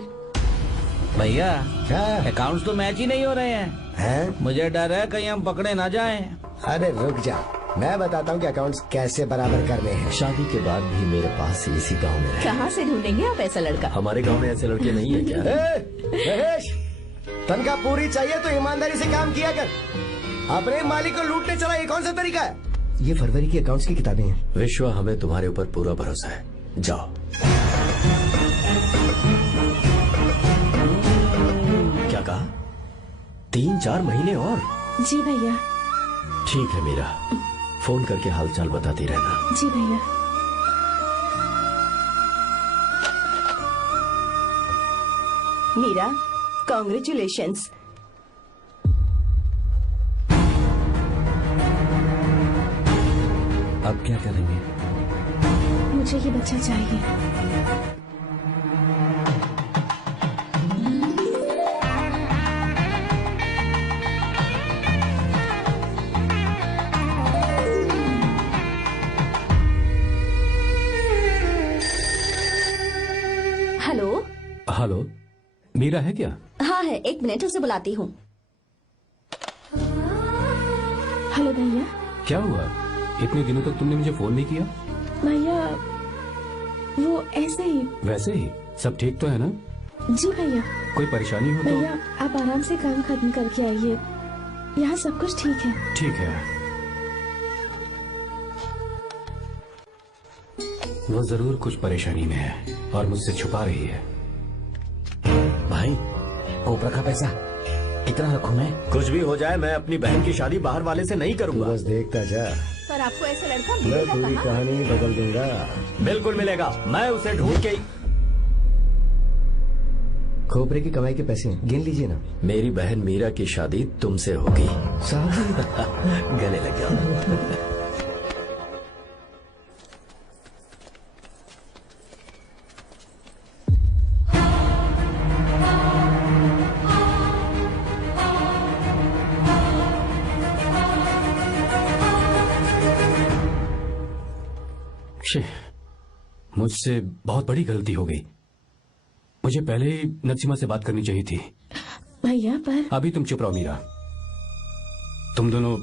भैया क्या अकाउंट्स तो मैच ही नहीं हो रहे हैं। मुझे डर है कहीं हम पकड़े ना जाएं। अरे रुक जा, मैं बताता हूँ कि अकाउंट्स कैसे बराबर करने हैं। शादी के बाद भी मेरे पास इसी गांव में रहे। कहाँ से ढूंढेंगे आप ऐसा लड़का? हमारे गांव में ऐसे लड़के नहीं है क्या? महेश, तनख्वाह पूरी चाहिए तो ईमानदारी से काम किया कर। अपने मालिक को लूटने चला, ये कौन सा तरीका है? ये फरवरी की अकाउंट्स की किताबें हैं। विश्वा, हमें तुम्हारे ऊपर पूरा भरोसा है, जाओ। क्या कहा? 3-4 महीने और? जी भैया। ठीक है मीरा, फोन करके हालचाल बताती रहना। जी भैया। मीरा, कॉन्ग्रेचुलेशंस। अब क्या करेंगे? मुझे ये बच्चा चाहिए। हेलो। हेलो, मीरा है क्या? हाँ है, 1 मिनट, उसे बुलाती हूँ। हेलो भैया। क्या हुआ? इतने दिनों तक तुमने मुझे फोन नहीं किया? भैया वो ऐसे ही। वैसे ही? सब ठीक तो है ना? जी भैया। कोई परेशानी हो तो? भैया आप आराम से काम खत्म करके आइए, यहाँ सब कुछ ठीक है। ठीक है। वो जरूर कुछ परेशानी में है और मुझसे छुपा रही है। भाई, ओपरा का पैसा कितना रखूं मैं? कुछ भी हो जाए, मैं अपनी बहन की शादी बाहर वाले से नहीं करूंगा। बस देखता जा, पर आपको ऐसा लड़का मैं मिलेगा पूरी कहाँ? कहानी बदल दूंगा। बिल्कुल मिलेगा, मैं उसे ढूंढ के। खोपरे की कमाई के पैसे गिन लीजिए ना। मेरी बहन मीरा की शादी तुमसे होगी। साहब गले लग जाओ। मुझसे बहुत बड़ी गलती हो गई। मुझे पहले ही नसीमा से बात करनी चाहिए थी। भैया पर अभी तुम चुप रहो मीरा। तुम दोनों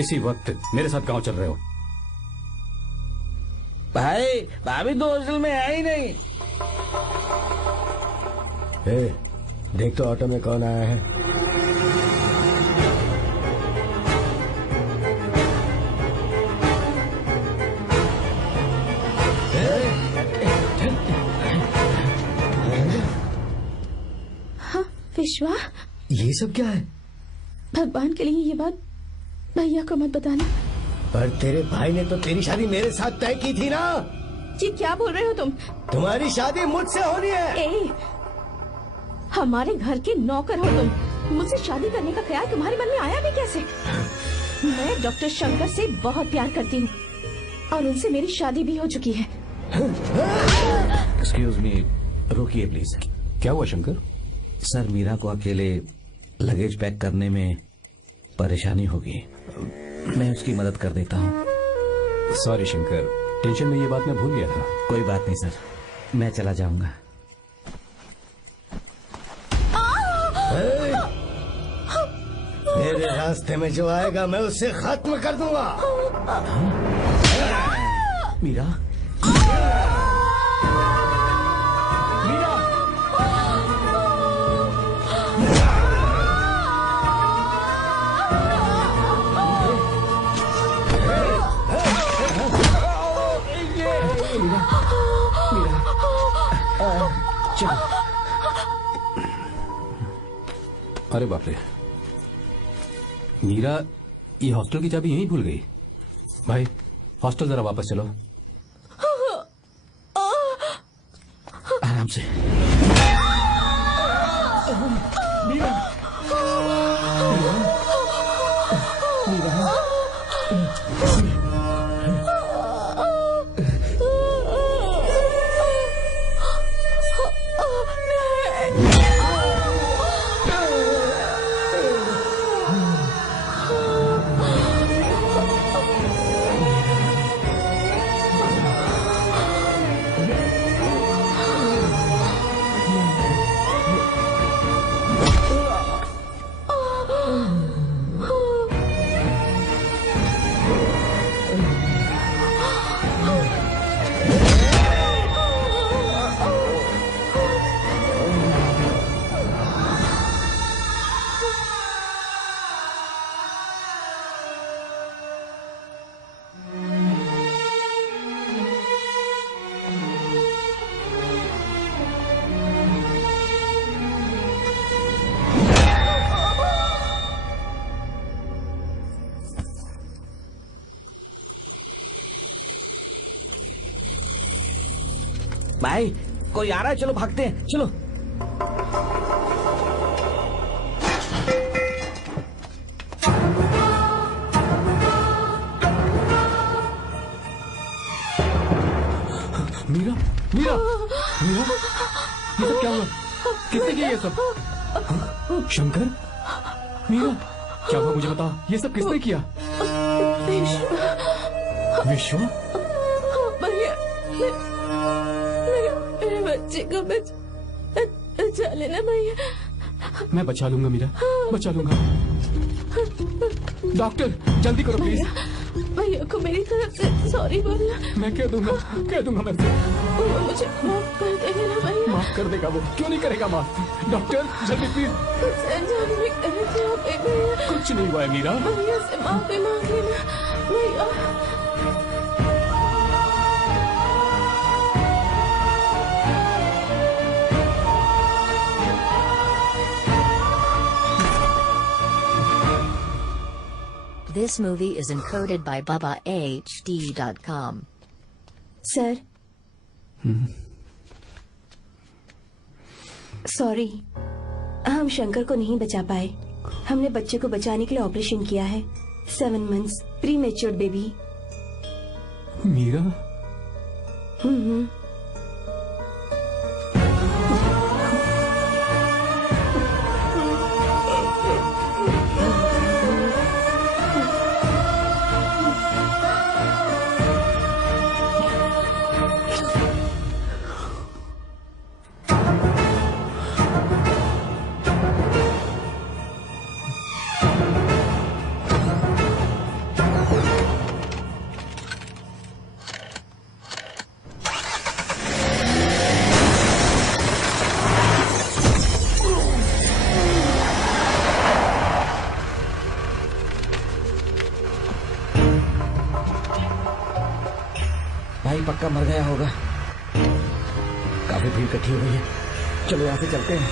इसी वक्त मेरे साथ गांव चल रहे हो। भाई, भाभी तो हॉस्टल में है ही नहीं। देख तो ऑटो में कौन आया है। विश्वा, ये सब क्या है? भगवान के लिए ये बात भैया को मत बताना। पर तेरे भाई ने तो तेरी शादी मेरे साथ तय की थी ना। जी क्या बोल रहे हो तुम? तुम्हारी शादी मुझसे होनी है। हमारे घर के नौकर हो तुम, मुझसे शादी करने का ख्याल तुम्हारे मन में आया भी कैसे? मैं डॉक्टर शंकर से बहुत प्यार करती हूँ और उनसे मेरी शादी भी हो चुकी है। एक्सक्यूज मी, रोकिए प्लीज। क्या हुआ शंकर? सर, मीरा को अकेले लगेज पैक करने में परेशानी होगी, मैं उसकी मदद कर देता हूँ। सॉरी शंकर, टेंशन में ये बात मैं भूल गया था। कोई बात नहीं सर, मैं चला जाऊंगा। मेरे रास्ते में जो आएगा मैं उसे खत्म कर दूंगा। मीरा, अरे बाप रे, मीरा ये हॉस्टल की चाबी यहीं भूल गई। भाई हॉस्टल जरा वापस चलो। आराम से। मीरा, भाई कोई आ रहा है, चलो भागते हैं, चलो। मीरा, मीरा, मीरा, ये सब क्या हुआ? किसने किया ये सब? शंकर, मीरा, क्या हुआ मुझे बता, ये सब किसने किया? विश्व? भैया, मेरे बच्चे को बचा लेना भैया। मैं बचा लूंगा मीरा, बचा लूंगा। डॉक्टर जल्दी करो प्लीज। भैया को मेरी तरफ से सॉरी बोलना। मैं कह दूंगा मैं मुझे माफ कर देगा ना भैया। माफ कर देगा वो, क्यों नहीं करेगा माफ? डॉक्टर जल्दी प्लीज। कुछ नहीं हुआ है मीरा। भैया से माफी मांग लेना भैया। This movie is encoded by BabaHD.com. Sir, sorry, हम शंकर को नहीं बचा पाए। हमने बच्चे को बचाने के लिए ऑपरेशन किया है। 7 months pre matured baby. Meera, पक्का मर गया होगा। काफी भीड़ इकट्ठी हो गई है, चलो यहाँ से चलते हैं।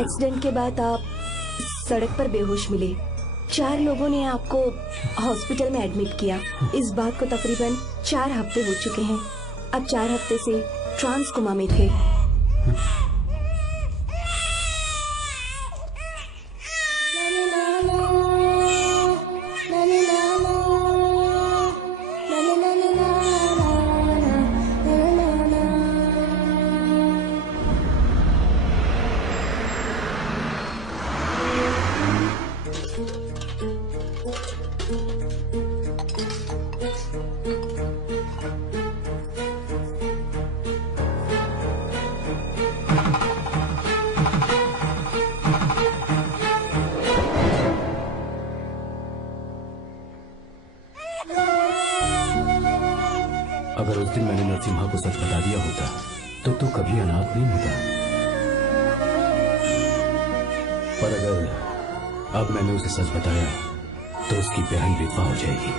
एक्सीडेंट के बाद आप सड़क पर बेहोश मिले। 4 लोगों ने आपको हॉस्पिटल में एडमिट किया। इस बात को तकरीबन 4 हफ्ते हो चुके हैं। अब 4 हफ्ते से ट्रांस कोमा में थे। अगर उस दिन मैंने नरसिम्हा को सच बता दिया होता तो तू कभी अनाथ नहीं होता। पर अगर अब मैंने उसे सच बताया तो उसकी बहन विधवा हो जाएगी।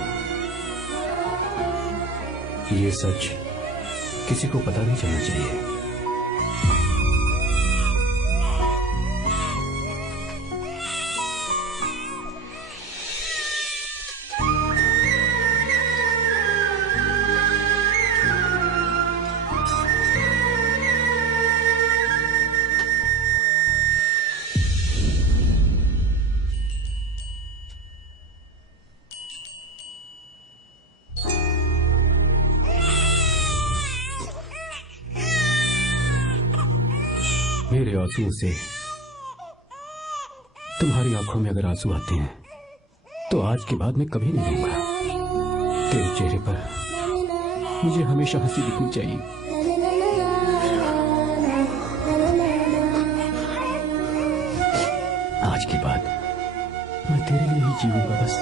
ये सच किसी को पता नहीं चलना चाहिए। मेरे आंसुओं से तुम्हारी आंखों में अगर आंसू आते हैं तो आज के बाद मैं कभी नहीं दूंगा। तेरे चेहरे पर मुझे हमेशा हंसी दिखनी चाहिए। आज के बाद मैं तेरे लिए ही जीऊंगा बस।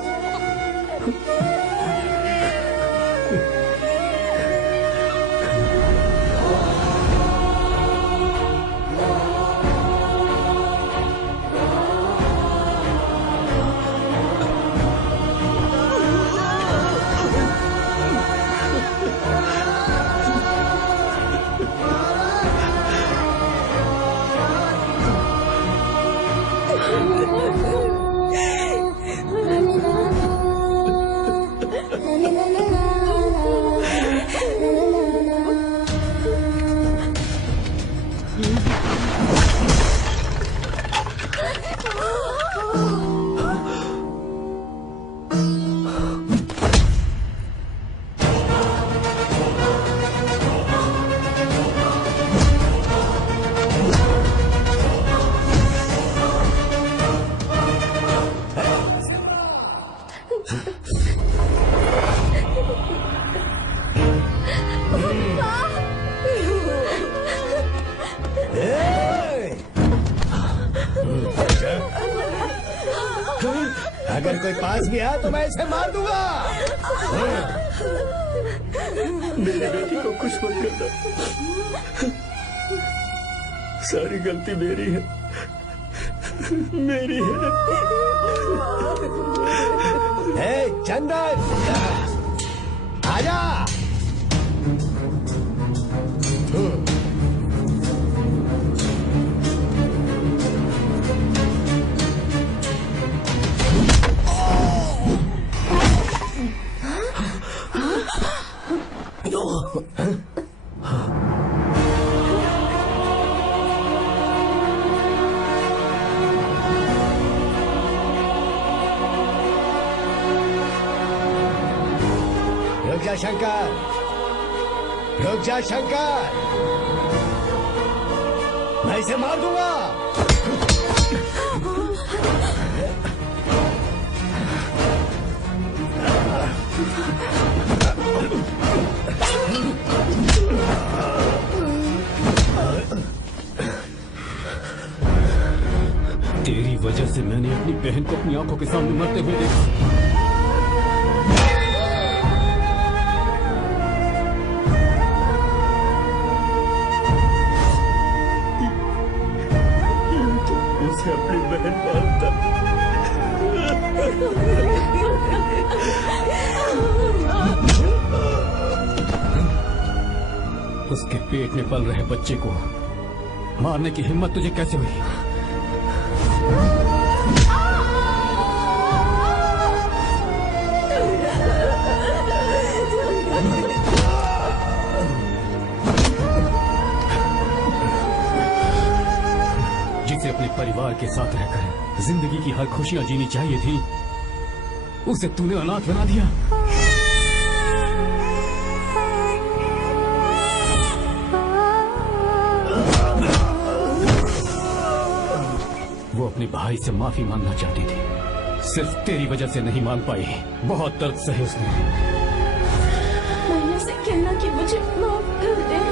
अगर कोई पास भी आया तो मैं इसे मार दूंगा। मेरी बेटी को खुश मत करना। सारी गलती मेरी है, मेरी है। चंदन आजा। रुक जा शंकर, रुक जा शंकर, मैं इसे मार दूंगा। तेरी वजह से मैंने अपनी बहन को अपनी आंखों के सामने मरते हुए देखा। उसे अपनी बहन मानता। उसके पेट में पल रहे बच्चे को मारने की हिम्मत तुझे कैसे हुई? जिसे अपने परिवार के साथ रहकर जिंदगी की हर खुशियां जीनी चाहिए थी, उसे तूने अनाथ बना दिया। वो अपने भाई से माफी मांगना चाहती थी, सिर्फ तेरी वजह से नहीं मान पाई। बहुत दर्द सहे उसने। मैंने से कहना कि मुझे माफ कर दे।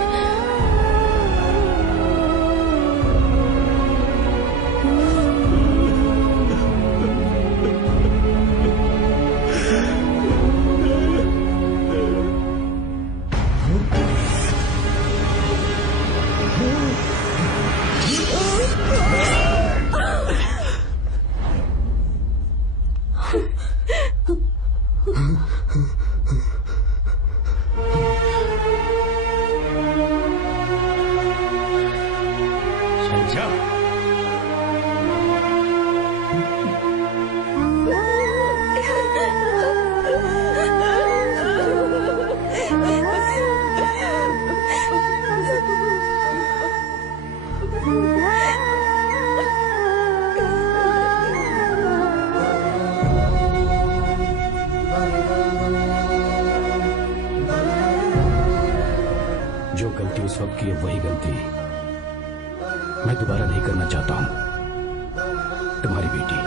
जो गलती उस वक्त की है वही गलती मैं दोबारा नहीं करना चाहता हूं। तुम्हारी बेटी।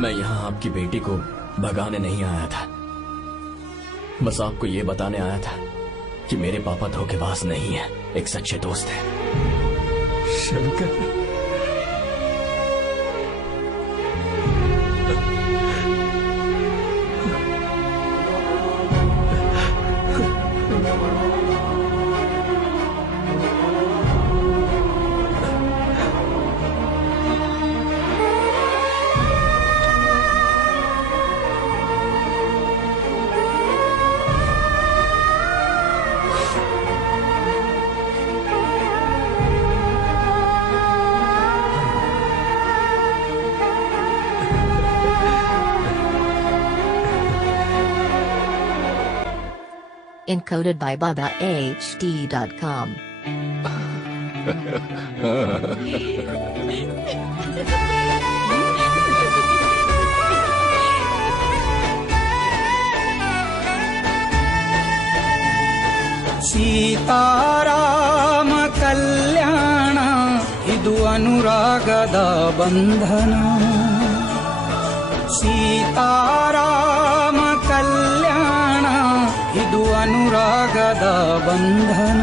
मैं यहाँ आपकी बेटी को भगाने नहीं आया था, बस आपको ये बताने आया था कि मेरे पापा धोखेबाज नहीं है, एक सच्चे दोस्त है। Shankar, Encoded by BabaHD.com. Seetharama ಕಲ್ಯಾಣ ಇದು ಅನುರಾಗದ ಬಂಧನ. ಸೀತಾರಾಮ ಕಲ್ಯಾಣ ಇದು ಅನುರಾಗದ ಬಂಧನ.